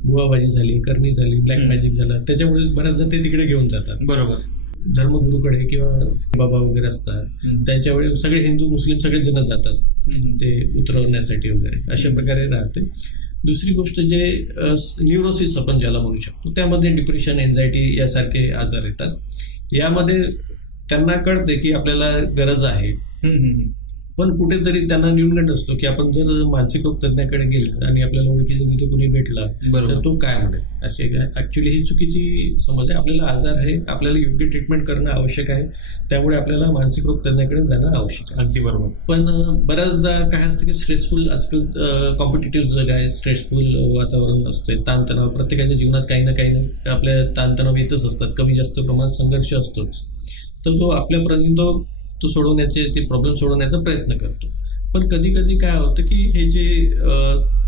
बुवाबाजी झाली, करणी झाली, ब्लॅक मॅजिक झालं, त्याच्यामुळे बऱ्याचदा ते तिकडे घेऊन जातात. बरोबर. धर्मगुरूकडे किंवा बाबा वगैरे असतात, त्यांच्यावेळी सगळे हिंदू मुस्लिम सगळेच जण जातात ते उतरवण्यासाठी वगैरे, अशा प्रकारे राहते. दुसरी गोष्ट जे न्यूरोसिस आपण ज्याला म्हणू शकतो, त्यामध्ये डिप्रेशन, एन्झायटी यासारखे आजार येतात. यामध्ये त्यांना कळते की आपल्याला गरज आहे, पण कुठेतरी त्यांना न्यूनगंड असतो की आपण जर मानसिक रोग तज्ञाकडे गेलो आणि आपल्याला ओळखीचं तिथे कुणी भेटला तर तो काय म्हणेल, असे ऍक्च्युली ही चुकीची समज आहे. आपल्याला आजार आहे, आपल्याला योग्य ट्रीटमेंट करणं आवश्यक आहे, त्यामुळे आपल्याला मानसिक रोग तज्ञाकडे जाणं आवश्यक आहे. अगदी बरोबर. पण बऱ्याचदा काय असतं की स्ट्रेसफुल, आजकाल कॉम्पिटिटिव्ह जग आहे, स्ट्रेसफुल वातावरण असते, ताणतणाव, प्रत्येकाच्या जीवनात काही ना काही आपल्या ताणतणाव येतच असतात, कमी जास्त प्रमाणात संघर्ष असतोच. तर तो आपल्यापर्यंत तो सोडवण्याचे, ते प्रॉब्लेम सोडवण्याचा प्रयत्न करतो. पण कधी कधी काय होतं की हे जे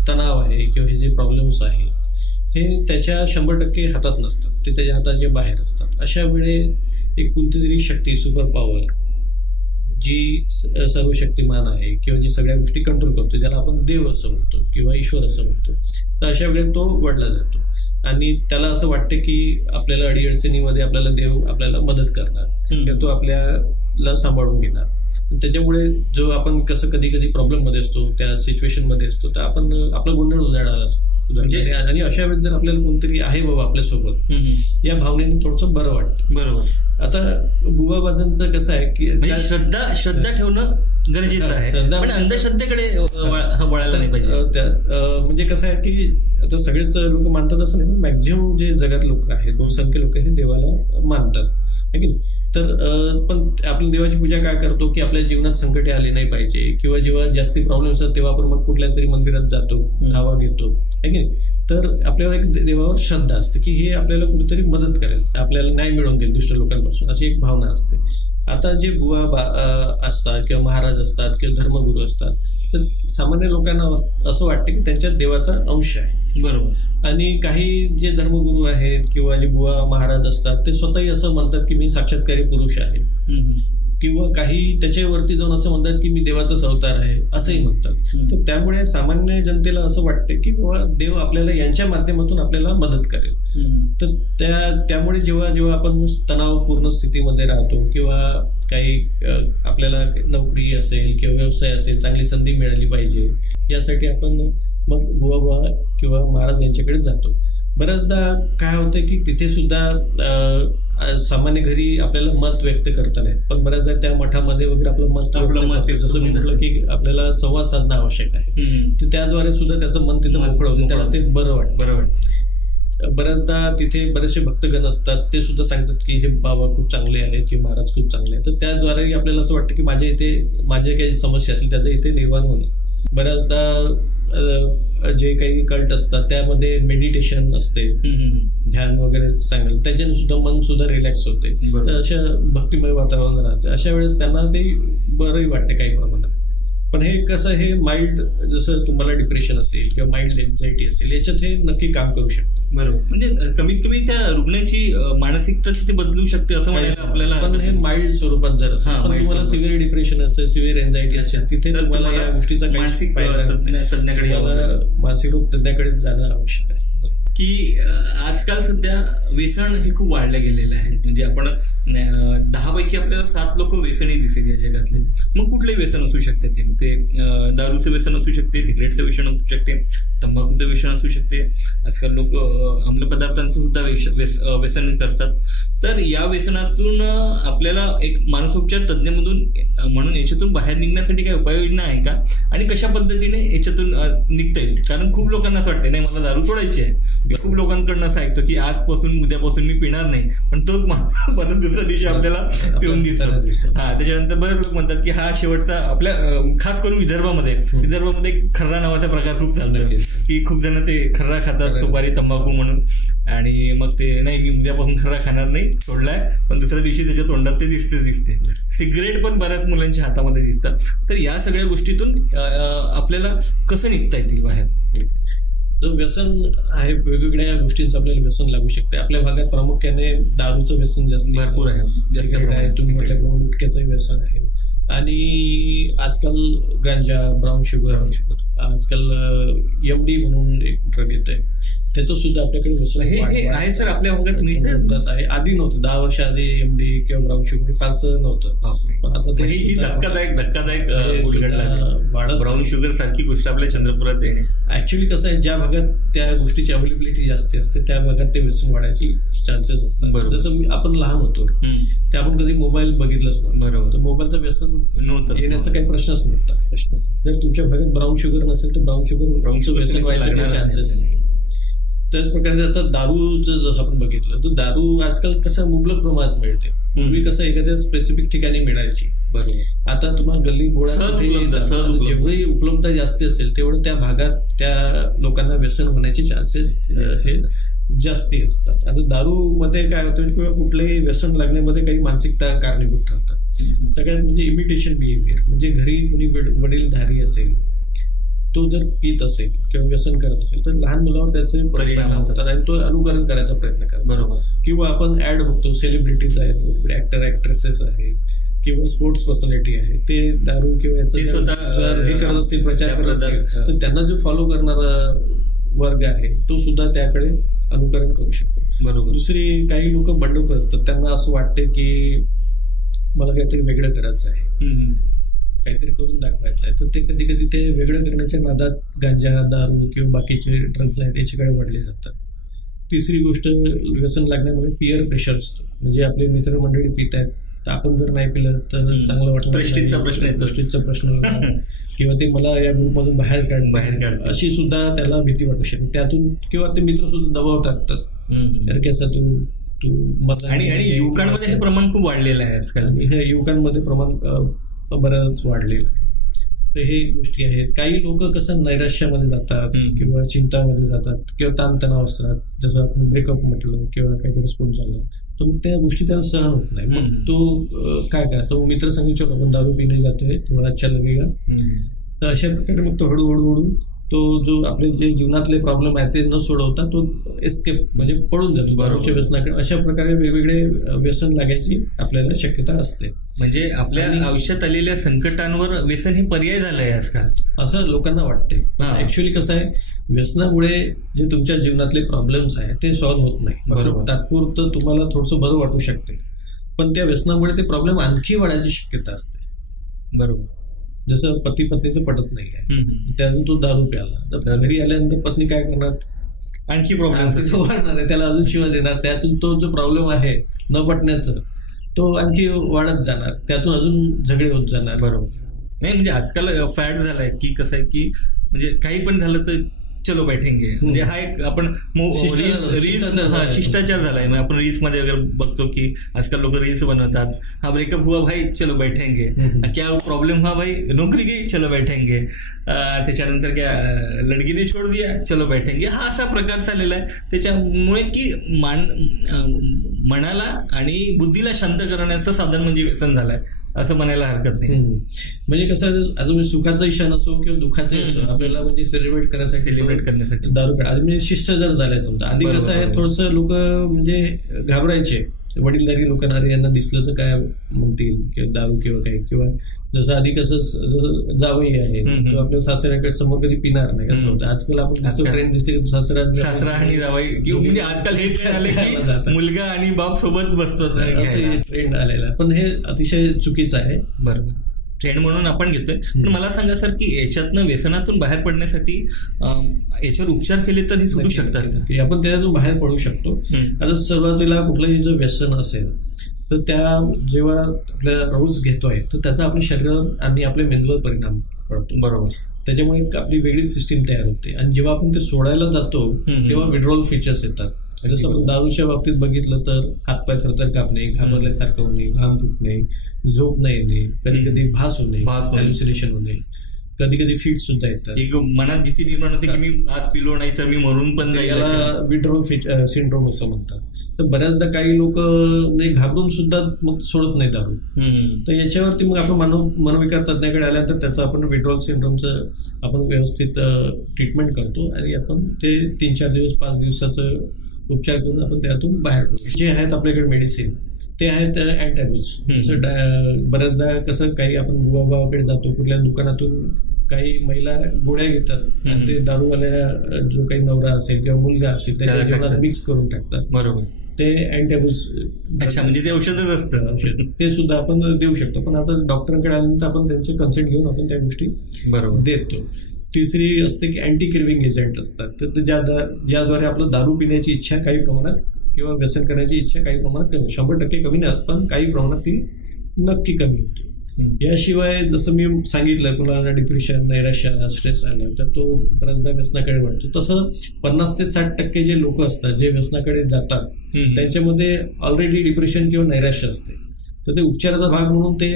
तणाव आहे किंवा हे जे प्रॉब्लेम्स आहे हे त्याच्या 100% हातात नसतात, ते त्याच्या हाताच्या बाहेर असतात. अशा वेळे एक कोणतीतरी शक्ती, सुपर पॉवर, जी सर्व शक्तिमान आहे किंवा जी सगळ्या गोष्टी कंट्रोल करतो, ज्याला आपण देव असं म्हणतो किंवा ईश्वर असं म्हणतो, तर अशा वेळेस तो वडला जातो आणि त्याला असं वाटतं की आपल्याला अडीअडचणीमध्ये आपल्याला देव आपल्याला मदत करणार किंवा तो आपल्याला सांभाळून घेणार. त्याच्यामुळे जो आपण कसं कधी कधी प्रॉब्लेम मध्ये असतो, त्या सिच्युएशन मध्ये असतो, तर आपण आपला गोंधळ उजाडायला असतो. आणि अशा वेळेस जर आपल्याला कोणतरी आहे बाबा आपल्यासोबत, या भावनेने थोडंसं बरं वाटतं. बरोबर. आता बुवाबाजांचं कसं आहे की श्रद्धा ठेवणं गरजेचं आहे, पण अंधश्रद्धेकडे वळायला नाही पाहिजे. म्हणजे कसं आहे की आता सगळेच लोक मानतात असं नाही, मॅक्झिमम जे जगात लोक आहेत, बहुसंख्य लोक हे देवाला मानतात, है की नाही. तर पण आपण देवाची पूजा काय करतो की आपल्या जीवनात संकटे आले नाही पाहिजे किंवा जेव्हा जास्ती प्रॉब्लेम असतात तेव्हा आपण मग कुठल्या तरी मंदिरात जातो, धावा घेतो, है की नाही. तर आपल्याला एक देवावर श्रद्धा असते की हे आपल्याला कुठेतरी मदत करेल, आपल्याला न्याय मिळवून देईल दुष्ट लोकांपासून, अशी एक भावना असते. आता जे बुवा असतात किंवा महाराज असतात किंवा धर्मगुरू असतात, तर सामान्य लोकांना असं वाटतं की त्यांच्यात देवाचा अंश आहे. बरोबर. आणि काही जे धर्मगुरू आहेत किंवा जे बुवा महाराज असतात ते स्वतःही असं म्हणतात की मी साक्षात्कारी पुरुष आहे, किंवा काही त्याच्यावरती जाऊन असं म्हणतात की मी देवाचाच अवतार आहे असंही म्हणतात. तर त्यामुळे सामान्य जनतेला असं वाटतं की बाबा देव आपल्याला यांच्या माध्यमातून आपल्याला मदत करेल. तर त्यामुळे जेव्हा जेव्हा आपण तणावपूर्ण स्थितीमध्ये राहतो किंवा काही आपल्याला नोकरी असेल किंवा व्यवसाय असेल, चांगली संधी मिळाली पाहिजे, यासाठी आपण मग बुवा किंवा महाराज यांच्याकडे जातो. बऱ्याचदा काय होतं की तिथे सुद्धा सामान्य घरी आपल्याला मत व्यक्त करता नाही, पण बऱ्याचदा त्या मठामध्ये वगैरे आपलं मत जसं मी म्हटलं की आपल्याला संवाद साधणं आवश्यक आहे, तर त्याद्वारे सुद्धा त्याचं मन तिथं मोकळं होतं, त्याला ते बरं वाटतं. बऱ्याचदा तिथे बरेचसे भक्तगण असतात, ते सुद्धा सांगतात की हे बाबा खूप चांगले आहेत की महाराज खूप चांगले आहेत, तर त्याद्वारे आपल्याला असं वाटतं की माझ्या काही समस्या असेल त्याचं इथे निर्माण होणं. बऱ्याचदा जे काही कल्ट असतात त्यामध्ये मेडिटेशन असते, ध्यान वगैरे सांगेल, त्याच्याने सुद्धा मन सुद्धा रिलॅक्स होते, अशा भक्तिमय वातावरण राहते. अशा वेळेस त्यांना ते बरंही वाटते काही प्रमाणात. पण हे कसं, हे माइल्ड, जसं तुम्हाला डिप्रेशन असेल किंवा माइल्ड एन्झायटी असेल, याच्यात हे नक्की काम करू शकतं. बरोबर. म्हणजे कमीत कमी त्या रुग्णाची मानसिकता तिथे बदलू शकते असं म्हणायला आपल्याला. पण हे माइल्ड स्वरूपात जर असेल, तुम्हाला सिव्हिअर डिप्रेशन असेल, सिव्हिअर एन्झायटी असेल, तिथे तुम्हाला या गोष्टीचा मानसिक तज्ञाकडे मानसिक रोग तज्ञाकडे जाणं आवश्यक आहे. की आजकाल सध्या व्यसन हे खूप वाढलं गेलेलं आहे. म्हणजे आपण 10 पैकी आपल्याला 7 लोक व्यसनी दिसेल या जगातले. मग कुठलंही व्यसन असू शकते, ते दारूचं व्यसन असू शकते, सिगरेटचं व्यसन असू शकते, तंबाखूचं व्यसन असू शकते. आजकाल लोक अंमली पदार्थांचं सुद्धा व्यसन करतात. तर या व्यसनातून आपल्याला एक मानसोपचार तज्ञ म्हणून याच्यातून बाहेर निघण्यासाठी काही उपाययोजना आहे का, आणि कशा पद्धतीने याच्यातून निघता येईल? कारण खूप लोकांना असं वाटतं नाही मला दारू सोडायची आहे, खूप लोकांकडनं असं ऐकतो की आजपासून उद्यापासून मी पिणार नाही, पण तोच माणूस परत दुसऱ्या दिवशी आपल्याला पिऊन दिसतो. त्याच्यानंतर बरेच लोक म्हणतात की हा शेवटचा आपल्या खास करून विदर्भामध्ये खर्रा नावाचा प्रकार खूप चालतो की खूप जण ते खर्रा खातात, सुपारी तंबाखू म्हणून, आणि मग ते नाही मी उद्यापासून खर्रा खाणार नाही सोडलाय, पण दुसऱ्या दिवशी त्याच्या तोंडात ते दिसते. सिगरेट पण बऱ्याच मुलांच्या हातामध्ये दिसतात. तर या सगळ्या गोष्टीतून आपल्याला कसं निघता येतील बाहेर? जो व्यसन आहे, वेगवेगळ्या गोष्टींचं आपल्याला व्यसन लागू शकते. आपल्या भागात प्रामुख्याने दारूचं व्यसन जास्त भरपूर आहे. सिगरेट आहे, तुम्ही म्हटलं गुटख्याचंही व्यसन आहे, आणि आजकाल गांजा, ब्राऊन शुगर, आजकाल MD म्हणून एक ड्रग येत आहे, त्याचं सुद्धा आपल्याकडे व्यसन आहे सर. आपल्या भागात मिळत आहे. आधी नव्हतं, 10 वर्ष आधी MD किंवा ब्राऊन शुगर फारसं नव्हतं. आता धक्कादायक ब्राऊन शुगर सारखी गोष्ट आपल्या चंद्रपुरात येणे. ऍक्च्युली कसं आहे, ज्या भागात त्या गोष्टीची अवेलेबिलिटी जास्त असते त्या भागात ते व्यसन वाढायची चान्सेस असतात. जसं आपण लहान होतो ते आपण कधी मोबाईल बघितलंच नव्हतं, बरोबर, तर मोबाईलचं व्यसन नव्हतं, येण्याचा काही प्रश्नच नव्हता. जर तुमच्या भागात ब्राऊन शुगर नसेल तर ब्राऊन शुगर व्यसन व्हायचे चान्सेस नाही. त्याच प्रकारे आता दारूचं जसं आपण बघितलं तर दारू आजकाल कसं मुबलक प्रमाणात मिळते. पूर्वी कसं एखाद्या स्पेसिफिक ठिकाणी मिळायची, बरोबर, आता तुम्हाला गल्ली बोळात जेवढी उपलब्धता जास्त असेल तेवढं त्या भागात त्या लोकांना व्यसन होण्याचे चान्सेस हे जास्ती असतात. आता दारूमध्ये काय होतं किंवा कुठलंही व्यसन लागण्यामध्ये काही मानसिकता कारणीभूत ठरतात. सगळ्यात म्हणजे इमिटेशन बिहेवियर, म्हणजे घरी कुणी वडीलधारी असेल तो जर पित असेल किंवा व्यसन करत असेल तर लहान मुलावर त्याचे परिणाम होतात आणि तो अनुकरण करायचा प्रयत्न करतो, बरोबर. किंवा आपण ऍड बघतो, सेलिब्रिटीज आहेत, ऍक्टर ऍक्ट्रेसेस आहेत किंवा स्पोर्ट्स पर्सनॅलिटी आहे, ते दारू किंवा याचं हे करत असतील, प्रचार करत असतील, तर त्यांना जो फॉलो करणारा वर्ग आहे तो सुद्धा त्याकडे अनुकरण करू शकतो, बरोबर. दुसरी काही लोक बंडखोर असतात, त्यांना असं वाटते की मला काहीतरी वेगळं करायचं आहे, काहीतरी करून दाखवायचं आहे, तर ते कधी कधी ते वेगळं करण्याच्या नादात गांजा, दारू किंवा बाकीचे ड्रग्ज आहेत याच्याकडे वळले जातात. तिसरी गोष्ट, व्यसन लागण्यामुळे पिअर प्रेशर असतो, म्हणजे आपले मित्रमंडळी पित आहेत तर आपण जर नाही पिलं तर चांगलं वाटतं, प्रेस्टिजचा प्रश्न किंवा ते मला या ग्रुपमधून बाहेर काढ अशी सुद्धा त्याला भीती वाटू शकते त्यातून, किंवा ते मित्र सुद्धा दबाव टाकतात तर कसं तू आणि युवकांमध्ये हे प्रमाण खूप वाढलेलं आहे आजकाल. हे युवकांमध्ये प्रमाण बरंच वाढलेलं आहे. तर हे गोष्टी आहेत. काही लोक कसं नैराश्यामध्ये जातात किंवा चिंतामध्ये जातात किंवा ताणतणाव असतात, जसं आपण ब्रेकअप म्हटलं किंवा काही घटस्फोट झाला तर मग त्या गोष्टी त्याला सहन होत नाही. मग तो काय करतो, मित्र सांगितलं आपण दारू पिणे जातोय, थोडा अच्छा लगेगा, तर अशा प्रकारे मग तो हळूहळू तो जो आपले जे जीवनातले प्रॉब्लेम आहेत ते न सोडवता तो एस्केप म्हणजे पळून जातो दारूच्या व्यसनाकडे. अशा प्रकारे वेगवेगळे व्यसन लागायची आपल्याला शक्यता असते. म्हणजे आपल्या आयुष्यात आलेल्या संकटांवर व्यसन हे पर्याय झालंय आजकाल असं लोकांना वाटते. ऍक्च्युअली कसं आहे, व्यसनामुळे जे तुमच्या जीवनातले प्रॉब्लेम्स आहेत ते सॉल्व्ह होत नाही. तात्पुरतं तुम्हाला थोडंसं बरं वाटू शकते, पण त्या व्यसनामुळे ते प्रॉब्लेम आणखी वाढायची शक्यता असते, बरोबर. जसं पती पत्नीचं पटत नाही आहे, त्यातून तो दारू प्याला तर घरी आल्यानंतर पत्नी काय करणार, आणखी प्रॉब्लेम वाढणार आहे, त्याला अजून शिवाय देणार, त्यातून तो जो प्रॉब्लेम आहे न पटण्याचं तो आणखी वाढत जाणार, त्यातून अजून झगडे होत जाणार, बरोबर. नाही म्हणजे आजकाल फॅड झालाय की कसं आहे की म्हणजे काही पण झालं तर चलो बैठेंगे, म्हणजे हा एक आपण शिष्टाचार झालाय. म्हणजे आपण रील्स मध्ये वगैरे बघतो की आजकाल लोक रील्स बनवतात, हा ब्रेकअप हुआ भाई चलो बैठेंगे, क्या प्रॉब्लेम हुआ भाई नोकरी गई चलो बैठेंगे, त्याच्यानंतर क्या लडकीने छोड दिया चलो बैठेंगे, हा असा प्रकार चाललेला आहे. त्याच्यामुळे की मनाला आणि बुद्धीला शांत करण्याचं साधन म्हणजे व्यसन झालंय असं म्हणायला हरकत नाही. म्हणजे कसं अजून सुखाचा क्षण असो किंवा दुःखाचा क्षण आपल्याला म्हणजे सेलिब्रेट करण्यासाठी दारू आधी म्हणजे शिष्ट जर झालाय समजा. आधी कसं आहे, थोडंसं लोक म्हणजे घाबरायचे, वडीलधारी लोकांना यांना दिसलं तर काय म्हणतील किंवा दारू किंवा काही, किंवा जसं आधी कसं जावई आहे किंवा आपल्या सासऱ्याकडे समोर कधी पिणार नाही असं होतं. आजकाल आपण दिसतो ट्रेंड दिसते सासरा आणि जावई, म्हणजे आजकाल हे ट्रेंड आले की मुलगा आणि बाप सोबत बसतात, असं ट्रेंड आलेला, पण हे अतिशय चुकीचं आहे, बरोबर. ट्रेंड म्हणून आपण घेतोय. पण मला सांगा सर की याच्यातनं व्यसनातून बाहेर पडण्यासाठी याच्यावर उपचार केले तर हे सुटू शकतात की आपण त्यातून बाहेर पडू शकतो. आता सुरुवातीला कुठलंही जर व्यसन असेल तर त्या जेव्हा आपल्या रोज घेतोय तर त्याचा आपल्या शरीरावर आणि आपल्या मेंदूवर परिणाम पडतो, बरोबर. त्याच्यामुळे आपली वेगळी सिस्टीम तयार होते आणि जेव्हा आपण ते सोडायला जातो तेव्हा विड्रॉल फीचर्स येतात. जसं आपण दारूच्या बाबतीत बघितलं तर हातपाय थरथर कापणे, घाबरल्यासारखं होणे, घाम फुटणे, झोप न येणे, कधी कधी भास होणे, हॅल्युसिनेशन होणे, कधी कधी फिट सुद्धा येतात. एक मनात भीती निर्माण होते की मी आज पिलो नाही तर मी मरून पण जाईल. याला विड्रॉल सिंड्रोम असं म्हणतात. तर बऱ्याचदा काही लोक घाबरून सुद्धा मग सोडत नाही दारू. तर याच्यावरती मग आपण मनोविकार तज्ञाकडे आल्यानंतर त्याचं आपण विड्रॉल सिंड्रोमचं आपण व्यवस्थित ट्रीटमेंट करतो आणि आपण ते 3-4 दिवस 5 दिवसाचं उपचार करून आपण त्यातून बाहेर पडतो. जे आहेत आपल्याकडे मेडिसिन ते आहेत अँटॅगोज. जसं बऱ्याचदा कसं काही आपण बुवाबावाकडे जातो, कुठल्या दुकानातून काही महिला गोळ्या घेतात आणि ते दारूवाल्या जो काही नवरा असेल किंवा मुलगा असेल त्याच्या जेवणात मिक्स करून टाकतात. बरोबर. ते अँटॅगोज. अच्छा, म्हणजे ते औषधच असतं. औषध ते सुद्धा आपण देऊ शकतो, पण आता डॉक्टरांकडे आल्यानंतर आपण त्यांचे कन्सेंट घेऊन आपण त्या गोष्टी बरोबर देतो. तिसरी असते की अँटी क्रेविंग एजंट असतात. तर ज्याद्वारे आपलं दारू पिण्याची इच्छा काही प्रमाणात किंवा व्यसन करण्याची इच्छा काही प्रमाणात कमी, 100% कमी नाही पण काही प्रमाणात ती नक्की कमी होते. याशिवाय जसं मी सांगितलं, कुणाला डिप्रेशन, नैराश्य, स्ट्रेस आला तर तो बऱ्याचदा व्यसनाकडे वळतो. तसं 50 ते 60% जे लोक असतात जे व्यसनाकडे जातात त्यांच्यामध्ये ऑलरेडी डिप्रेशन किंवा नैराश्य असते, तर ते उपचाराचा भाग म्हणून ते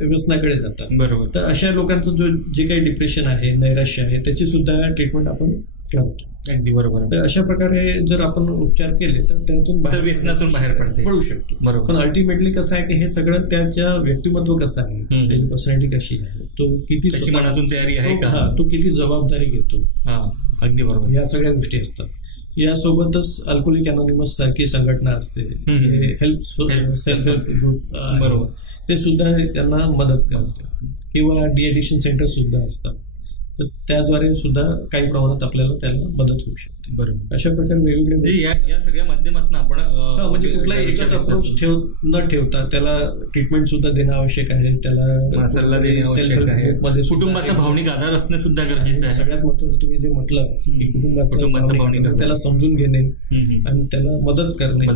व्यसनाकडे जातात. बरोबर. तर अशा लोकांचं जे काही डिप्रेशन आहे, नैराश्य आहे, त्याची सुद्धा ट्रीटमेंट आपण करतो. अगदी बरोबर. तर अशा प्रकारे जर आपण उपचार केले तर त्यातून व्यसनातून बाहेर पडू शकतो. बरोबर. पण अल्टिमेटली कसं आहे की हे सगळं त्याच्या व्यक्तिमत्व कसं आहे, त्याची पर्सनॅलिटी कशी आहे, तो किती त्याची मनातून तयारी आहे का, तो किती जबाबदारी घेतो, अगदी बरोबर, या सगळ्या गोष्टी असतात. यासोबतच अल्कोहोलिक अनॉनिमस सारखी संघटना असते, सेल्फ हेल्प ग्रुप, बरोबर, ते सुद्धा त्यांना मदत करते. किंवा डिएडिक्शन सेंटर सुद्धा असतात, तर त्याद्वारे सुद्धा काही प्रमाणात आपल्याला त्याला मदत होऊ शकते. बरोबर. अशा प्रकारे वेगवेगळे या सगळ्या माध्यमातून आपण म्हणजे कुठलाही एकच अप्रोच न ठेवता त्याला ट्रीटमेंट सुद्धा देणं आवश्यक आहे, त्याला सल्ला देणे आवश्यक आहे, कुटुंबाचा भावनिक आधार असणे सुद्धा गरजेचं आहे. सगळ्यात महत्त्वाचं तुम्ही जे म्हटलं की कुटुंबाचा भावनिक आधार, त्याला समजून घेणे आणि त्याला मदत करणे.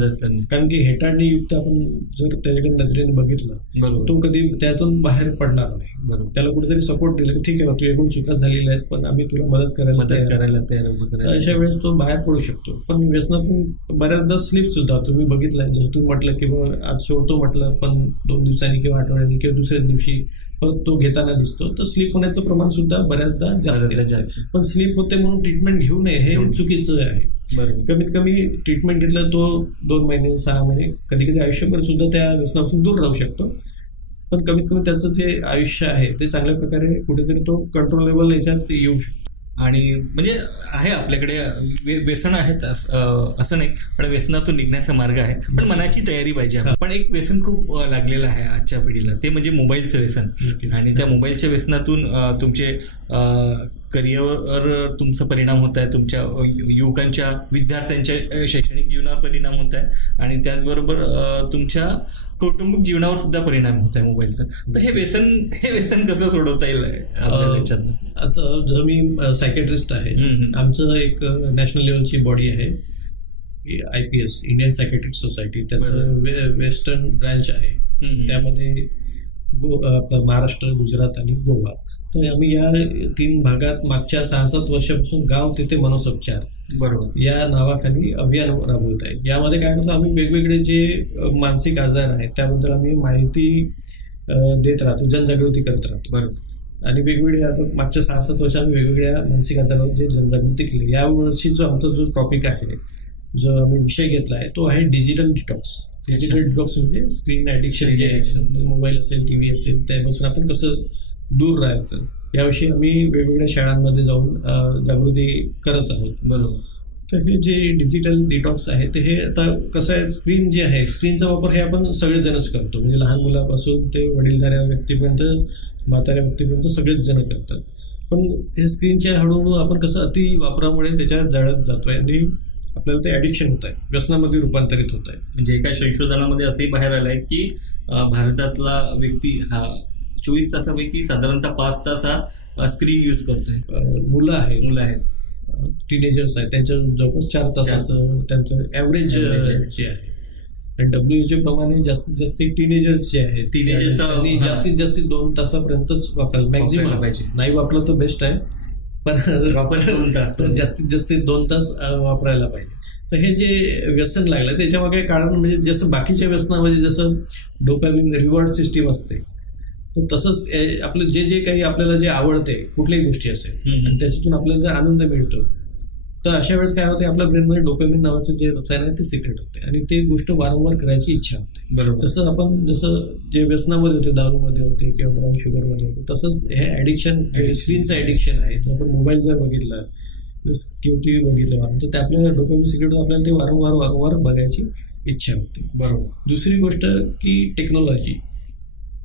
कारण की हेटाळणी युक्त आपण जर त्याच्याकडे नजरेने बघितलं तो कधी त्यातून बाहेर पडणार नाही. त्याला कुठेतरी सपोर्ट दिला की ठीक आहे तू एकूण चुका झालेल्या आहेत पण आम्ही तुला मदत करायला तयार. अशा वेळेस तो बाहेर पडू शकतो. पण व्यसनातून बऱ्याचदा स्लिप सुद्धा तुम्ही बघितलंय, जसं तुम्ही म्हटलं की आज सोडतो म्हटलं पण 2 दिवसांनी किंवा आठवड्यानी किंवा दुसऱ्या दिवशी परत तो घेताना दिसतो, तर स्लिप होण्याचं प्रमाण सुद्धा बऱ्याचदा जास्त असतं. पण स्लिप होते म्हणून ट्रीटमेंट घेऊ नये हे चुकीचं आहे. कमीत कमी ट्रीटमेंट घेतलं तो 2 महिने 6 महिने कधी कधी आयुष्यभर सुद्धा त्या व्यसनापासून दूर राहू शकतो. पण कमीत कमी त्याचं जे आयुष्य आहे ते चांगल्या प्रकारे कुठेतरी तो कंट्रोलेबल याच्यात येऊ शकतो. आणि म्हणजे आहे आपल्याकडे व्यसन आहेत असं नाही, पण व्यसनातून निघण्याचा मार्ग आहे, पण मनाची तयारी पाहिजे. पण एक व्यसन खूप लागलेलं आहे आजच्या पिढीला, ते म्हणजे मोबाईलचं व्यसन. आणि त्या मोबाईलच्या व्यसनातून तुमचे करिअरवर तुमचा परिणाम होत आहे, तुमच्या युवकांच्या विद्यार्थ्यांच्या शैक्षणिक जीवनावर परिणाम होत आहे आणि त्याचबरोबर तुमच्या कौटुंबिक जीवनावर सुद्धा परिणाम होत आहे मोबाईलचा. तर हे व्यसन कसं सोडवता येईल त्याच्यात? आता जर मी सायकॅट्रिस्ट आहे, आमचं एक नॅशनल लेवलची बॉडी आहे IPS, इंडियन सायकॅट्रिक सोसायटी, त्याचं वेस्टर्न ब्रँच आहे. त्यामध्ये आपलं महाराष्ट्र, गुजरात आणि गोवा. तर आम्ही या 3 भागात मागच्या 6-7 वर्षापासून गाव तिथे मनोसोपचार बरोबर या नावाखाली अभियान राबवत आहे. यामध्ये काय होतं, आम्ही वेगवेगळे जे मानसिक आजार आहेत त्याबद्दल आम्ही माहिती देत राहतो, जनजागृती करत राहतो. बरोबर. आणि वेगवेगळे आता मागच्या 6-7 वर्षात आम्ही वेगवेगळ्या मानसिक आजारावर जे जनजागृती केली. यावर्षी जो आमचा जो टॉपिक आहे, जो आम्ही विषय घेतला आहे तो आहे डिजिटल डिटॉक्स. डिजिटल डिटॉक्स म्हणजे स्क्रीन ॲडिक्शन जे आहे, मोबाईल असेल, TV असेल, त्यापासून आपण कसं दूर राहायचं याविषयी आम्ही वेगवेगळ्या शाळांमध्ये जाऊन जागृती करत आहोत. बरोबर. तर हे जे डिजिटल डिटॉक्स आहे ते हे आता कसं आहे, स्क्रीन जे आहे, स्क्रीनचा वापर हे आपण सगळेजणच करतो, म्हणजे लहान मुलापासून ते वडीलधाऱ्या व्यक्तीपर्यंत, म्हाताऱ्या व्यक्तीपर्यंत सगळेच जण करतात. पण हे स्क्रीनच्या हळूहळू आपण कसं अति वापरामुळे त्याच्यात जळत जातोय आणि आपल्याला ते ॲडिक्शन होत आहे, व्यसनामध्ये रूपांतरित होत आहे. म्हणजे एका संशोधनामध्ये असंही बाहेर आलं आहे की भारतातला व्यक्ती हा 24 तासापैकी साधारणतः 5 तास हा स्क्रीन यूज करतोय. मुलं आहेत, टीनेजर्स आहेत, त्यांच्या जवळपास 4 तासाचं त्यांचं ॲव्हरेज जे आहे. WHO प्रमाणे जास्तीत जास्त टीनेजर्स जे आहेत जास्तीत जास्त 2 तासापर्यंतच वापरायला मॅक्झिमम पाहिजे. नाही वापरलं तर बेस्ट आहे, पण जास्तीत जास्त 2 तास वापरायला पाहिजे. तर हे जे व्यसन लागलं त्याच्यामागे कारण म्हणजे जसं बाकीच्या व्यसनामध्ये जसं डोपामिन रिवॉर्ड सिस्टीम असते, तर तसंच आपलं जे काही आपल्याला जे आवडते कुठल्याही गोष्टी असेल आणि त्याच्यातून आपल्याला जर आनंद मिळतो, तर अशा वेळेस काय होते आपल्या ब्रेनमध्ये डोपामिन नावाचं जे रसायन आहे ते सिक्रेट होते आणि ते गोष्ट वारंवार करायची इच्छा होते. बरोबर. तसं आपण जसं जे व्यसनामध्ये होते, दारूमध्ये होते किंवा ब्राऊन शुगरमध्ये होते, तसंच हे ऍडिक्शन स्क्रीनचं ऍडिक्शन आहे. तर आपण मोबाईल जर बघितला किंवा टीव्ही बघितलं तर ते आपल्याला डोपामिन सिक्रेट आपल्याला ते वारंवार बघायची इच्छा होते. बरोबर. दुसरी गोष्ट की टेक्नॉलॉजी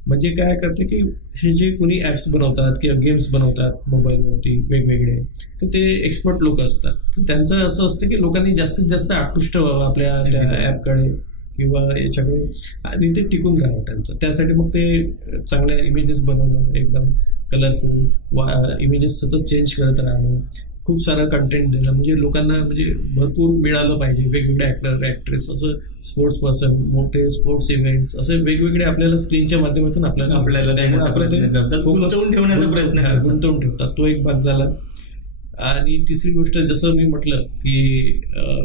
म्हणजे काय करते की हे जे कोणी ऍप्स बनवतात किंवा गेम्स बनवतात मोबाईलवरती वेगवेगळे, तर ते एक्सपर्ट लोक असतात. तर त्यांचं असं असतं की लोकांनी जास्तीत जास्त आकृष्ट व्हावं आपल्या त्या ऍपकडे किंवा याच्याकडे आणि ते टिकून राहावं त्यांचं. त्यासाठी मग ते चांगल्या इमेजेस बनवणं, एकदम कलरफुल इमेजेस सतत चेंज करत राहणं, खूप सारं कंटेंट देणं, म्हणजे लोकांना म्हणजे भरपूर मिळालं पाहिजे. वेगवेगळे ऍक्टर ऍक्ट्रेस, असं स्पोर्ट्स पर्सन, मोठे स्पोर्ट्स इव्हेंट्स, असे वेगवेगळे आपल्याला स्क्रीनच्या माध्यमातून आपल्याला गुंतवून ठेवतात. तो एक भाग झाला. आणि तिसरी गोष्ट जसं मी म्हटलं की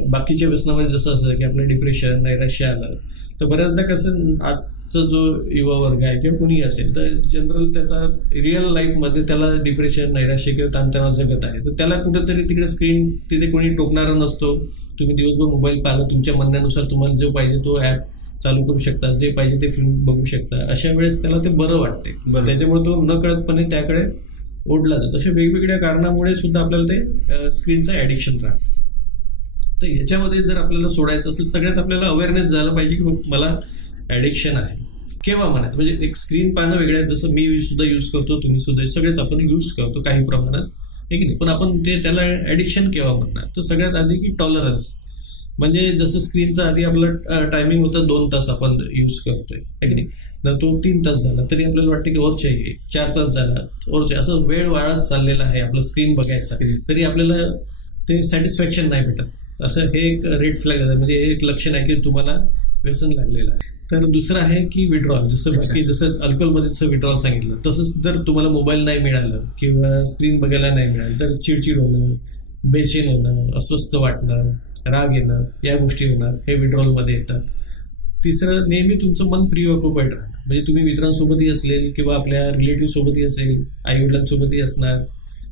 बाकीच्या व्यसनामध्ये जसं असं की आपलं डिप्रेशन, नैराश्य आलं, तर बऱ्याचदा कसं आजचा जो युवा वर्ग आहे किंवा कोणी असेल तर जनरल त्याचा रिअल लाईफमध्ये त्याला डिप्रेशन, नैराश्य किंवा ताणतणाव जगत आहे, तर त्याला कुठेतरी तिकडे स्क्रीन तिथे कोणी टोकणारा नसतो. तुम्ही दिवसभर मोबाईल पाहिला, तुमच्या म्हणण्यानुसार तुम्हाला जो पाहिजे तो ऍप चालू करू शकता, जे पाहिजे ते फिल्म बघू शकता. अशा वेळेस त्याला ते बरं वाटते, त्याच्यामुळे तो न कळतपणे त्याकडे ओढला जातो. अशा वेगवेगळ्या कारणामुळे सुद्धा आपल्याला ते स्क्रीनचं ऍडिक्शन राहतं. तर याच्यामध्ये जर आपल्याला सोडायचं असेल, सगळ्यात आपल्याला अवेअरनेस झालं पाहिजे की मला ऍडिक्शन आहे. केव्हा म्हणायचं, म्हणजे एक स्क्रीन पाहणं वेगळं आहे, जसं मी सुद्धा यूज करतो, तुम्ही सुद्धा, सगळेच आपण यूज करतो काही प्रमाणात, आहे की नाही. पण आपण ते त्याला ऍडिक्शन केव्हा म्हणणार, तर सगळ्यात आधी की टॉलरन्स, म्हणजे जसं स्क्रीनचा आधी आपलं टायमिंग होतं 2 तास आपण यूज करतोय, आहे की नाही. तर तो 3 तास झाला तरी आपल्याला वाटतं की और चाहिए, 4 तास झाला और चाहिए, असं वेळ वाढत चाललेला आहे आपलं स्क्रीन बघायचा, तरी आपल्याला ते सॅटिस्फॅक्शन नाही भेटत. असं हे एक रेड फ्लॅग आहे, म्हणजे हे एक लक्षण आहे की तुम्हाला व्यसन लागलेलं आहे. तर दुसरं आहे की विड्रॉल, जसं अल्कोहोलमध्ये जसं विड्रॉल सांगितलं, तसंच जर तुम्हाला मोबाईल नाही मिळालं किंवा स्क्रीन बघायला नाही मिळालं तर चिडचिड होणं, बेचैन होणं, अस्वस्थ वाटणं, राग येणं, या गोष्टी होणार, हे विड्रॉलमध्ये येतात. तिसरं, नेहमी तुमचं मन फ्री ऑक्युपाईड राहणं, म्हणजे तुम्ही मित्रांसोबतही असेल किंवा आपल्या रिलेटिव्ह सोबतही असेल, आई वडिलांसोबतही असणार,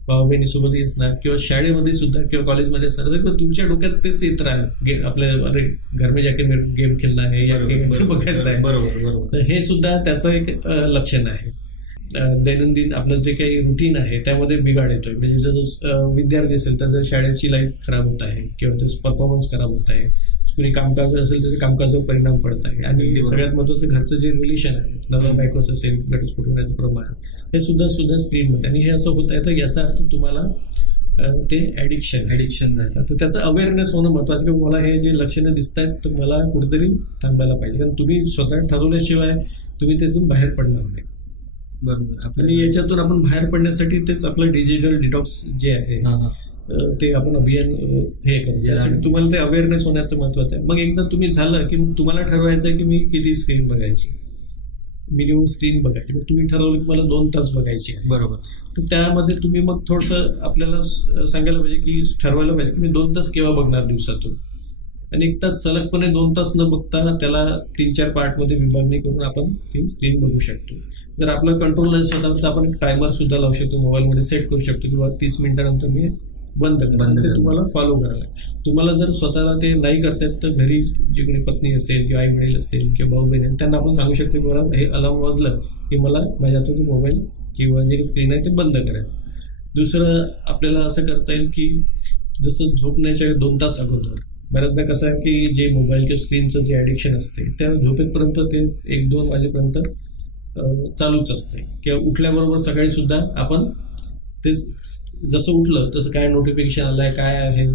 भाऊ बहिणीसोबतही असणार किंवा शाळेमध्ये सुद्धा किंवा कॉलेजमध्ये असणार, तर तुमच्या डोक्यात तेच येत राहणार, आपल्या अरे घर में जाके गेम खेळणं आहे या बघायचं आहे. बरोबर. तर हे सुद्धा त्याचं एक लक्षण आहे. दैनंदिन आपलं जे काही रुटीन आहे त्यामध्ये बिघाड येतोय, म्हणजे जर विद्यार्थी असेल तर शाळेची लाईफ खराब होत आहे किंवा त्याचं परफॉर्मन्स खराब होत आहे, कुणी कामकाज असेल तर कामकाजावर परिणाम पडत आहे. आणि सगळ्यात महत्वाचं घरचं जे रिलेशन आहे, नवरा बायकोचं असेल, घटस्फोट होण्याचं प्रमाण, हे सुद्धा स्क्रीनमध्ये, आणि हे असं होत आहे तर याचा अर्थ तुम्हाला ते ऍडिक्शन झालं. तर त्याचं अवेअरनेस होणं महत्वाचं, की मला हे जे लक्षणं दिसत आहेत तर मला कुठेतरी थांबायला पाहिजे, कारण तुम्ही स्वतः ठरवल्याशिवाय तुम्ही त्यातून बाहेर पडणार नाही. बरोबर. आणि याच्यातून आपण बाहेर पडण्यासाठी तेच आपलं डिजिटल डिटॉक्स जे आहे ते आपण अभियान हे करू, त्यासाठी तुम्हाला ते अवेअरनेस होण्याचं महत्वाचं आहे. मग एकदा तुम्ही झालं की तुम्हाला ठरवायचं आहे की मी किती स्क्रीन बघायची, मिनिमम स्क्रीन बघायची, मग तुम्ही ठरवलं की मला 2 तास बघायची आहे. बरोबर. तर त्यामध्ये तुम्ही मग थोडंसं आपल्याला सांगायला पाहिजे की ठरवायला पाहिजे की मी 2 तास केव्हा बघणार दिवसातून, आणि 1 तास सलगपणे 2 तास न बघता त्याला 3-4 पार्टमध्ये विभागणी करून आपण ती स्क्रीन बघू शकतो. जर आपलं कंट्रोल नाही स्वतः तर आपण टायमर सुद्धा लावू शकतो, मोबाईलमध्ये सेट करू शकतो किंवा 30 मिनिटानंतर मी बंद ते तुम्हाला फॉलो करायला. तुम्हाला जर स्वतःला ते नाही करतात तर घरी जे कोणी पत्नी असेल किंवा आई वडील असेल किंवा भाऊ बहीण त्यांना आपण सांगू शकतो की मला हे अलार्म वाजलं की मला माझ्या हातून मोबाईल किंवा जे स्क्रीन आहे ते बंद करायचं. दुसरं आपल्याला असं करता येईल की जसं झोपण्याच्या 2 तास अगोदर, बऱ्याचदा कसं आहे की जे मोबाईल किंवा स्क्रीनचं जे ऍडिक्शन असते त्या झोपेपर्यंत ते 1-2 वाजेपर्यंत चालूच असते, किंवा उठल्याबरोबर सकाळी सुद्धा आपण ते जसं उठलं तसं काय नोटिफिकेशन आलंय, काय आहे,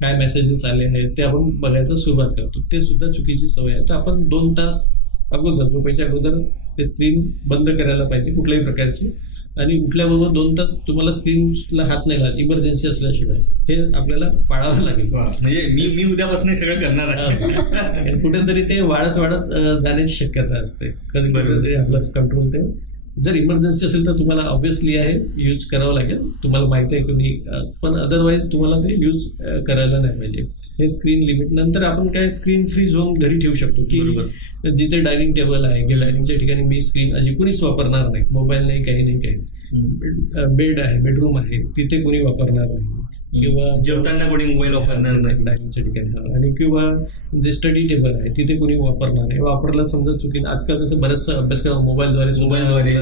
काय मेसेजेस आले आहेत ते आपण बघायला सुरुवात करतो. ते सुद्धा चुकीची सवय आहे. तर आपण 2 तास अगोदर, झोपायच्या अगोदर ते स्क्रीन बंद करायला पाहिजे कुठल्याही प्रकारची, आणि उठल्याबरोबर 2 तास तुम्हाला स्क्रीनला हात नाही लागत इमर्जन्सी असल्याशिवाय. हे आपल्याला पाळावं लागेल. म्हणजे मी उद्यापासून सगळं करणार आहे. कुठेतरी ते वाढत जाण्याची शक्यता असते. कधी आपलं कंट्रोल ते जर इमर्जन्सी असेल तर तुम्हाला ऑब्व्हियसली आहे यूज करावं लागेल. तुम्हाला माहिती आहे की पण अदरवाईज तुम्हाला ते यूज करायला नाही पाहिजे. हे स्क्रीन लिमिट. नंतर आपण काय स्क्रीन फ्री झोन घरी ठेवू शकतो की जिथे डायनिंग टेबल आहे किंवा डायनिंगच्या ठिकाणी मी स्क्रीन अजी कुणीच वापरणार नाही. मोबाईल नाही, काही बेड आहे, बेडरूम आहे, तिथे कुणी वापरणार नाही. किंवा जेवताना कोणी मोबाईल वापरणार नाही डायनिंगच्या ठिकाणी. आणि किंवा जे स्टडी टेबल आहे तिथे कोणी वापरणार नाही. वापरला समजा चुकीने आजकाल कसं बरेचसा अभ्यासक्रम मोबाईलद्वारे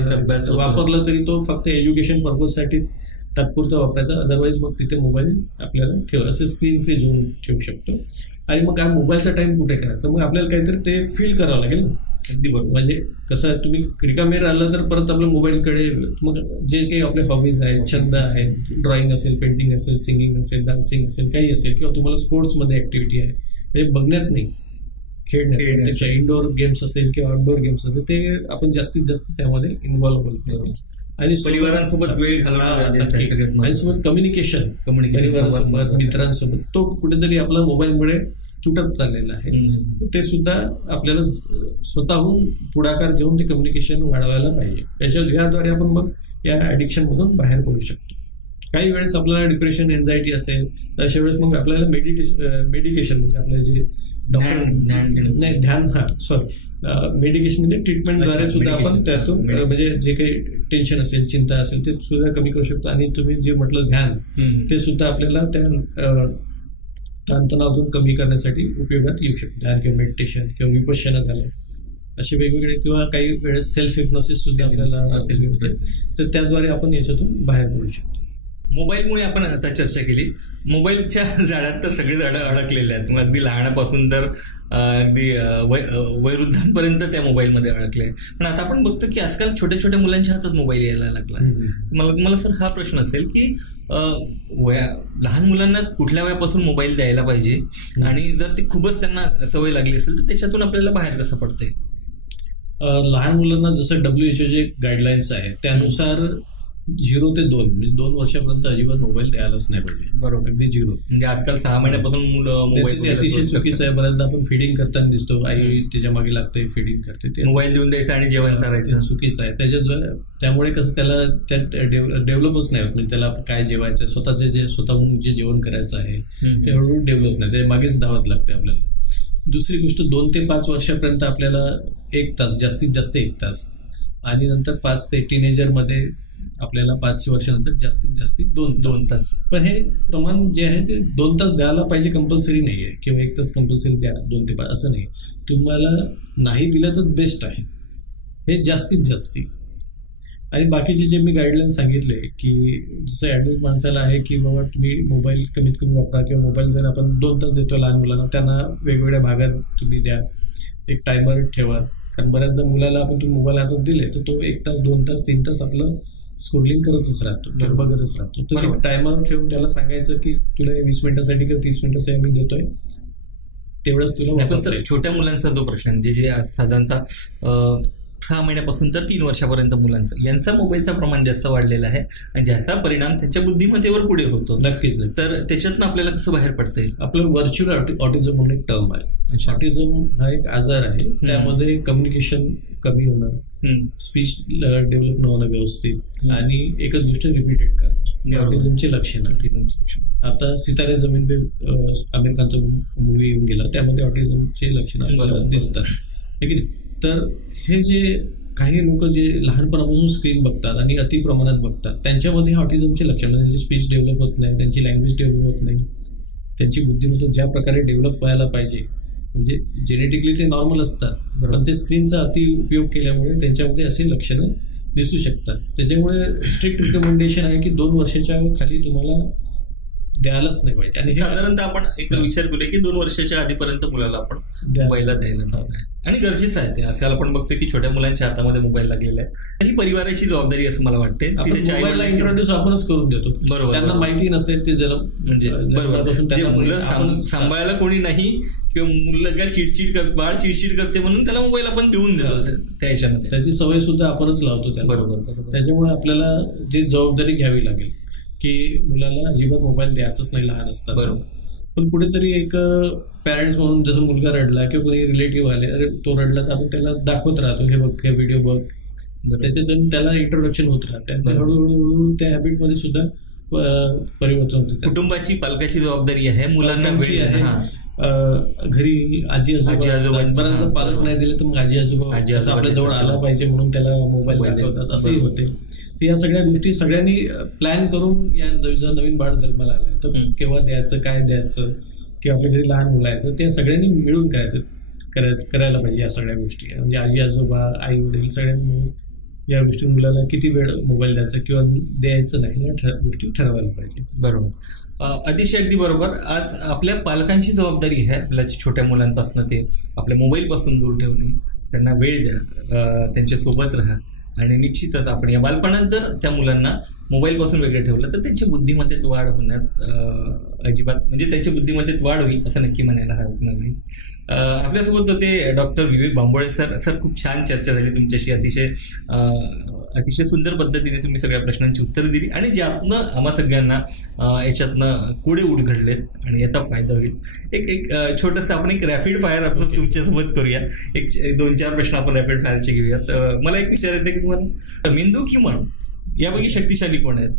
वापरला तरी तो फक्त एज्युकेशन पर्पजसाठीच तात्पुरता वापरायचा. अदरवाईज मग तिथे मोबाईल आपल्याला ठेवा. असे स्क्रीन फ्री झोन ठेवू शकतो. आणि मग हा मोबाईलचा टाइम कुठे करायचा, मग आपल्याला काहीतरी ते फील करावं लागेल. अगदी बरोबर. म्हणजे कसं आहे, तुम्ही रिकामे राहिलं तर परत आपल्या मोबाईलकडे मग जे काही आपले हॉबीज आहेत, छंद आहेत, ड्रॉइंग असेल, पेंटिंग असेल, सिंगिंग असेल, डान्सिंग असेल, काही असेल, किंवा तुम्हाला स्पोर्ट्समध्ये ऍक्टिव्हिटी आहे म्हणजे बघण्यात नाही, खेळण्यात, इंडोर गेम्स असेल किंवा आउटडोर गेम्स असेल, ते आपण जास्तीत जास्त त्यामध्ये इन्व्हॉल्व्ह होतो. आणि परिवारांसोबत वेळ घालवणं आणि सोबत कम्युनिकेशन परिवारासोबत, मित्रांसोबत, तो कुठेतरी आपला मोबाईलमुळे तुटत चाललेला आहे. ते सुद्धा आपल्याला स्वतःहून पुढाकार घेऊन ते कम्युनिकेशन वाढवायला पाहिजे. याद्वारे आपण मग या ऍडिक्शन मधून बाहेर पडू शकतो. काही वेळेस आपल्याला डिप्रेशन, एन्झायटी असेल तर अशा वेळेस मग आपल्याला मेडिकेशन म्हणजे आपले जे मेडिकेशन म्हणजे ट्रीटमेंटद्वारे सुद्धा आपण त्यातून म्हणजे जे काही टेन्शन असेल, चिंता असेल, ते सुद्धा कमी करू शकतो. आणि तुम्ही जे म्हटलं ध्यान, ते सुद्धा आपल्याला त्या ताणतणावातून कमी करण्यासाठी उपयोगात येऊ शकतो. ध्यान किंवा मेडिटेशन किंवा विपश्यना झालं, असे वेगवेगळे, किंवा काही वेळेस सेल्फ हिप्नोसिस सुद्धा आपल्याला तर त्याद्वारे आपण याच्यातून बाहेर पडू शकतो. मोबाईलमुळे आपण आता चर्चा केली. मोबाईलच्या जाळ्यात तर सगळे झाडं अडकलेले आहेत. मग अगदी लहानापासून तर अगदी वयोवृद्धांपर्यंत त्या मोबाईलमध्ये अडकले. पण आता आपण बघतो की आजकाल छोट्या छोट्या मुलांच्या हातात मोबाईल यायला लागला. मला सर हा प्रश्न असेल की लहान मुलांना कुठल्या वयापासून मोबाईल द्यायला पाहिजे, आणि जर ती खूपच त्यांना सवय लागली असेल तर त्याच्यातून आपल्याला बाहेर कसं पडतंय? लहान मुलांना जसं WHO जे गाईडलाईन्स आहे त्यानुसार 0 ते 2 म्हणजे 2 वर्षापर्यंत अजिबात मोबाईल द्यायलाच नाही पाहिजे. बरोबर, अगदी 0. म्हणजे आजकाल 6 महिन्यापासून मुलं मोबाईल, अतिशय चुकीचं आहे. बऱ्याचदा आपण फिडिंग करताना दिसतो, आई त्याच्या मागे लागते, फिडिंग करते, ते मोबाईल देऊन द्यायचं आणि जेवण करायचं, चुकीचं आहे. त्यामुळे कसं त्याला डेव्हलपच नाही होत. म्हणजे त्याला काय जेवायचं, स्वतःहून जे जेवण करायचं आहे ते हळूहळू डेव्हलप नाही, त्या मागेच धावत लागते आपल्याला. दुसरी गोष्ट, 2 ते 5 वर्षापर्यंत आपल्याला 1 तास, जास्तीत जास्त 1 तास, आणि नंतर 5 ते टीनेजरमध्ये आपल्याला 5 वर्षानंतर जास्तीत जास्त 2 तास. पण हे प्रमाण जे आहे ते 2 तास द्यायला पाहिजे, कंपल्सरी नाही आहे, किंवा 1 तास कंपल्सरी द्या, 2 ते 5 असं नाही. तुम्हाला नाही दिलं तर बेस्ट आहे, हे जास्तीत जास्ती. आणि बाकीचे जे मी गाईडलाईन्स सांगितले की जसं ॲडल्ट माणसाला आहे की बाबा तुम्ही मोबाईल कमीत कमी वापरा, किंवा मोबाईल जर आपण 2 तास देतो लहान मुलांना, त्यांना वेगवेगळ्या भागात तुम्ही द्या, एक टायमर ठेवा. कारण बऱ्याचदा मुलाला आपण तुम्ही मोबाईल हातात दिले तर तो 1 तास, 2 तास, 3 तास आपलं स्क्रोलिंग करतच राहतो, बघतच राहतो. तर टायमर ठेवून त्याला सांगायचं की तुला 20 मिनिटासाठी किंवा 30 मिनिटासाठी मी देतोय, तेवढंच तुला. छोट्या मुलांचा जो प्रश्न जे साधारणतः 6 महिन्यापासून तर 3 वर्षापर्यंत मुलांचं, यांचा मोबाईलचं प्रमाण जास्त वाढलेलं आहे, आणि ज्याचा परिणाम त्यांच्या बुद्धिमत्तेवर पुढे होतो. नक्कीच. तर त्याच्यातनं आपल्याला कसं बाहेर पडता येईल? आपलं व्हर्च्युअल ऑटिझम म्हणून एक टर्म आहे. ऑटिझम हा एक आजार आहे, त्यामध्ये कम्युनिकेशन कमी होणं, स्पीच डेव्हलप न होणं व्यवस्थित, आणि एकच गोष्ट रिपीटेड करणं, ऑटिझमची लक्षणं. आता सितारे जमीन पे आमिर खानचा मूवी येऊन गेला, त्यामध्ये ऑटिझमचे लक्षणं दिसतात. तर हे जे काही लोक जे लहानपणापासून स्क्रीन बघतात आणि अति प्रमाणात बघतात, त्यांच्यामध्ये ऑटिझमचे लक्षण, त्यांची स्पीच डेव्हलप होत नाही, त्यांची लँग्वेज डेव्हलप होत नाही, त्यांची बुद्धिमत्ता ज्या प्रकारे डेव्हलप व्हायला पाहिजे, म्हणजे जेनेटिकली ते नॉर्मल असतात, पण ते स्क्रीनचा अति उपयोग केल्यामुळे त्यांच्यामध्ये असे लक्षणं दिसू शकतात. त्याच्यामुळे स्ट्रिक्ट रिकमेंडेशन आहे की 2 वर्षाच्या खाली तुम्हाला द्यायलाच नाही पाहिजे. आणि साधारणतः आपण एक विचार करूया की 2 वर्षाच्या आधीपर्यंत मुलाला आपण मोबाईलला द्यायला नको आणि गरजेचं आहे ते. असं आपण बघतोय की छोट्या मुलांच्या हातामध्ये मोबाईल लागलेला आहे. ही परिवाराची जबाबदारी असं मला वाटते. मोबाईलला इंट्रोड्यूस आपणच करून देतो. बरोबर, त्यांना माहिती नसते ते जरा म्हणजे बरोबर मुलं सांभाळायला कोणी नाही किंवा मुलगा बाळ चिडचिड करते म्हणून त्याला मोबाईल आपण देऊन देतो. त्या ह्याच्यामध्ये त्याची सवय सुद्धा आपणच लावतो त्याला. बरोबर. त्याच्यामुळे आपल्याला जी जबाबदारी घ्यावी लागेल की मुलाला अजिबात मोबाईल द्यायचाच नाही लहान असताना. बरोबर. पण कुठेतरी एक पॅरेंट्स म्हणून जसं मुलगा रडला किंवा कोणी रिलेटिव्ह आले, अरे तो रडला तर आपण त्याला दाखवत राहतो, हे बघ हे व्हिडिओ बघ. त्याच्यातून त्याला इंट्रोडक्शन होत राहते आणि हळूहळू त्या हॅबिटमध्ये सुद्धा परिवर्तन होते. कुटुंबाची पालकाची जबाबदारी आहे मुलांना घरी आजी आजोबा बऱ्याचदा पालक नाही दिले तर मग आजी आजोबा आपल्या जवळ आला पाहिजे म्हणून त्याला मोबाईल दाखवतात, असंही होते. या सगळ्या गोष्टी सगळ्यांनी प्लॅन करून या नवीन बाळ जन्माला आलाय तर केव्हा द्यायचं, काय द्यायचं, किंवा आपल्या घरी लहान मुलं आहेत तर त्या सगळ्यांनी मिळून करायला पाहिजे या सगळ्या गोष्टी. म्हणजे आजी आजोबा, आई वडील सगळ्यांनी मिळून या गोष्टी मुलाला किती वेळ मोबाईल द्यायचा किंवा द्यायचं नाही या गोष्टी ठरवायला पाहिजे. बरोबर, अतिशय अगदी बरोबर. आज आपल्या पालकांची जबाबदारी आहे आपल्या छोट्या मुलांपासून ते आपल्या मोबाईल पासून दूर ठेवणे, त्यांना वेळ द्या, त्यांच्या सोबत राहा. आणि निश्चितच आपण या बालपणात जर त्या मुलांना मोबाईल पासून वेगळं ठेवलं तर त्यांच्या बुद्धिमत्तेत वाढ होण्यात अजिबात म्हणजे त्यांच्या बुद्धिमत्तेत वाढ होईल असं नक्की म्हणायला हरकत नाही. आपल्यासोबत होते डॉक्टर विवेक बांबोळे सर. खूप छान चर्चा झाली तुमच्याशी. अतिशय सुंदर पद्धतीने तुम्ही सगळ्या प्रश्नांची उत्तरं दिली आणि ज्यातनं आम्हा सगळ्यांना याच्यातनं कोडे उलगडलेत आणि याचा फायदा होईल. एक छोटंसं आपण एक रॅपिड फायर आपण तुमच्यासोबत करूया. एक 2-4 प्रश्न आपण रॅपिड फायरचे घेऊयात. मला एक विचारायचं की तुम्हाला मेंदू की मन यापैकी शक्तिशाली कोण आहेत?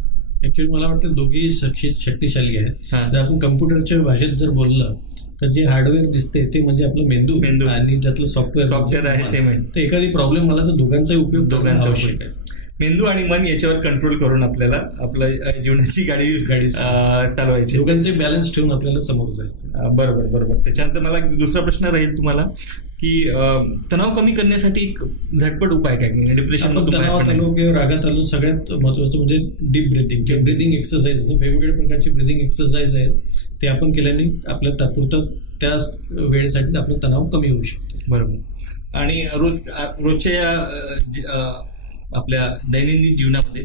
ऍक्च्युअली मला वाटतं दोघेही शक्तिशाली आहेत. जर आपण कम्प्युटरच्या भाषेत जर बोललं तर जे हार्डवेअर दिसते ते म्हणजे आपलं मेंदू आणि ज्यातलं सॉफ्टवेअर आहे ते एखादी प्रॉब्लेम मला तर दोघांचाही उपयोग आवश्यक आहे. मेंदू आणि मन याच्यावर कंट्रोल करून आपल्याला आपल्या जीवनाची गाडी चालवायची. दोघांचे बॅलन्स ठेवून आपल्याला समोर जायचं. बरोबर. त्याच्यानंतर मला दुसरा प्रश्न राहील तुम्हाला की तणाव कमी करण्यासाठी एक झटपट उपाय काय? डिप्रेशन तणावात आलो किंवा रागात आलो सगळ्यात महत्वाचं म्हणजे डीप ब्रिथिंग किंवा ब्रिथिंग एक्सरसाइज. वेगवेगळ्या प्रकारचे ब्रिथिंग एक्सरसाइज आहेत ते आपण केल्याने आपल्या तात्पुरतं त्या वेळेसाठी आपला तणाव कमी होऊ शकतो. बरोबर. आणि रोजच्या आपल्या दैनंदिन जीवनामध्ये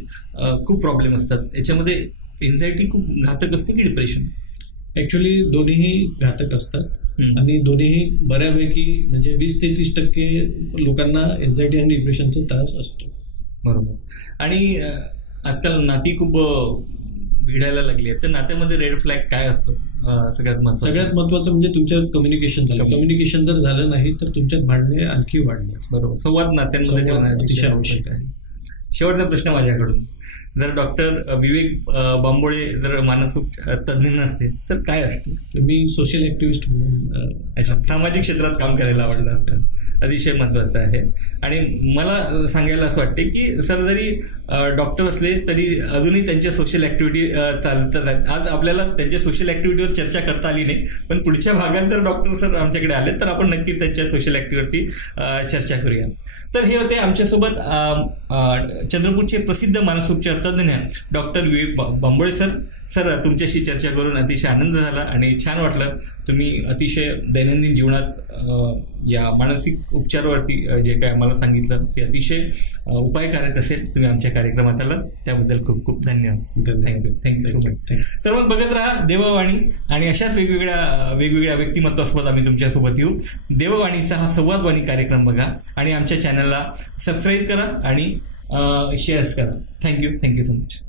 खूप प्रॉब्लेम असतात. याच्यामध्ये एन्झायटी खूप घातक असते की डिप्रेशन? ऍक्च्युअली दोन्हीही घातक असतात आणि दोन्हीही बऱ्यापैकी म्हणजे 20 ते 30% लोकांना एन्झायटी आणि डिप्रेशनचा त्रास असतो. बरोबर. आणि आजकाल नाती खूप भिडायला लागली आहे तर नात्यामध्ये रेड फ्लॅग काय असतो? सगळ्यात महत्वाचं म्हणजे तुमच्यात कम्युनिकेशन झालं. कम्युनिकेशन जर झालं नाही तर तुमच्यात भांडणे आणखी वाढणार. बरोबर. संवाद नात्यांमध्ये अतिशय आवश्यक आहे. शेवटचा प्रश्न माझ्याकडून, जर डॉक्टर विवेक बांबोळे जर मानसिक तज्ज्ञ नसते तर काय असते? मी सोशल ऍक्टिव्हिस्ट म्हणून सामाजिक क्षेत्रात काम करायला आवडलं असतं. अतिशय महत्वाचं आहे. आणि मला सांगायला असं वाटते की सर जरी डॉक्टर असले तरी अजूनही त्यांच्या सोशल ऍक्टिव्हिटी चालतात. आज आपल्याला त्यांच्या सोशल ऍक्टिव्हिटीवर चर्चा करता आली नाही पण पुढच्या भागात जर डॉक्टर सर आमच्याकडे आले तर आपण नक्की त्यांच्या सोशल ऍक्टिव्हिटी चर्चा करूया. तर हे होते आमच्यासोबत चंद्रपूरचे प्रसिद्ध मानसोपचार तज्ज्ञ डॉक्टर विवेक बांबोळे सर. तुमच्याशी चर्चा करून अतिशय आनंद झाला आणि छान वाटलं. तुम्ही अतिशय दैनंदिन जीवनात या मानसिक उपचारावरती जे काय आम्हाला सांगितलं ते अतिशय उपायकारक असेल. तुम्ही आमच्या कार्यक्रमात आला त्याबद्दल खूप खूप धन्यवाद. Thank you so much. तर मग बघत राहा देववाणी आणि अशाच वेगवेगळ्या व्यक्तिमत्वासोबत आम्ही तुमच्यासोबत येऊ. देववाणीचा हा संवादवाणी कार्यक्रम बघा आणि आमच्या चॅनलला सबस्क्राईब करा आणि शेअर्स करा. Thank you so much.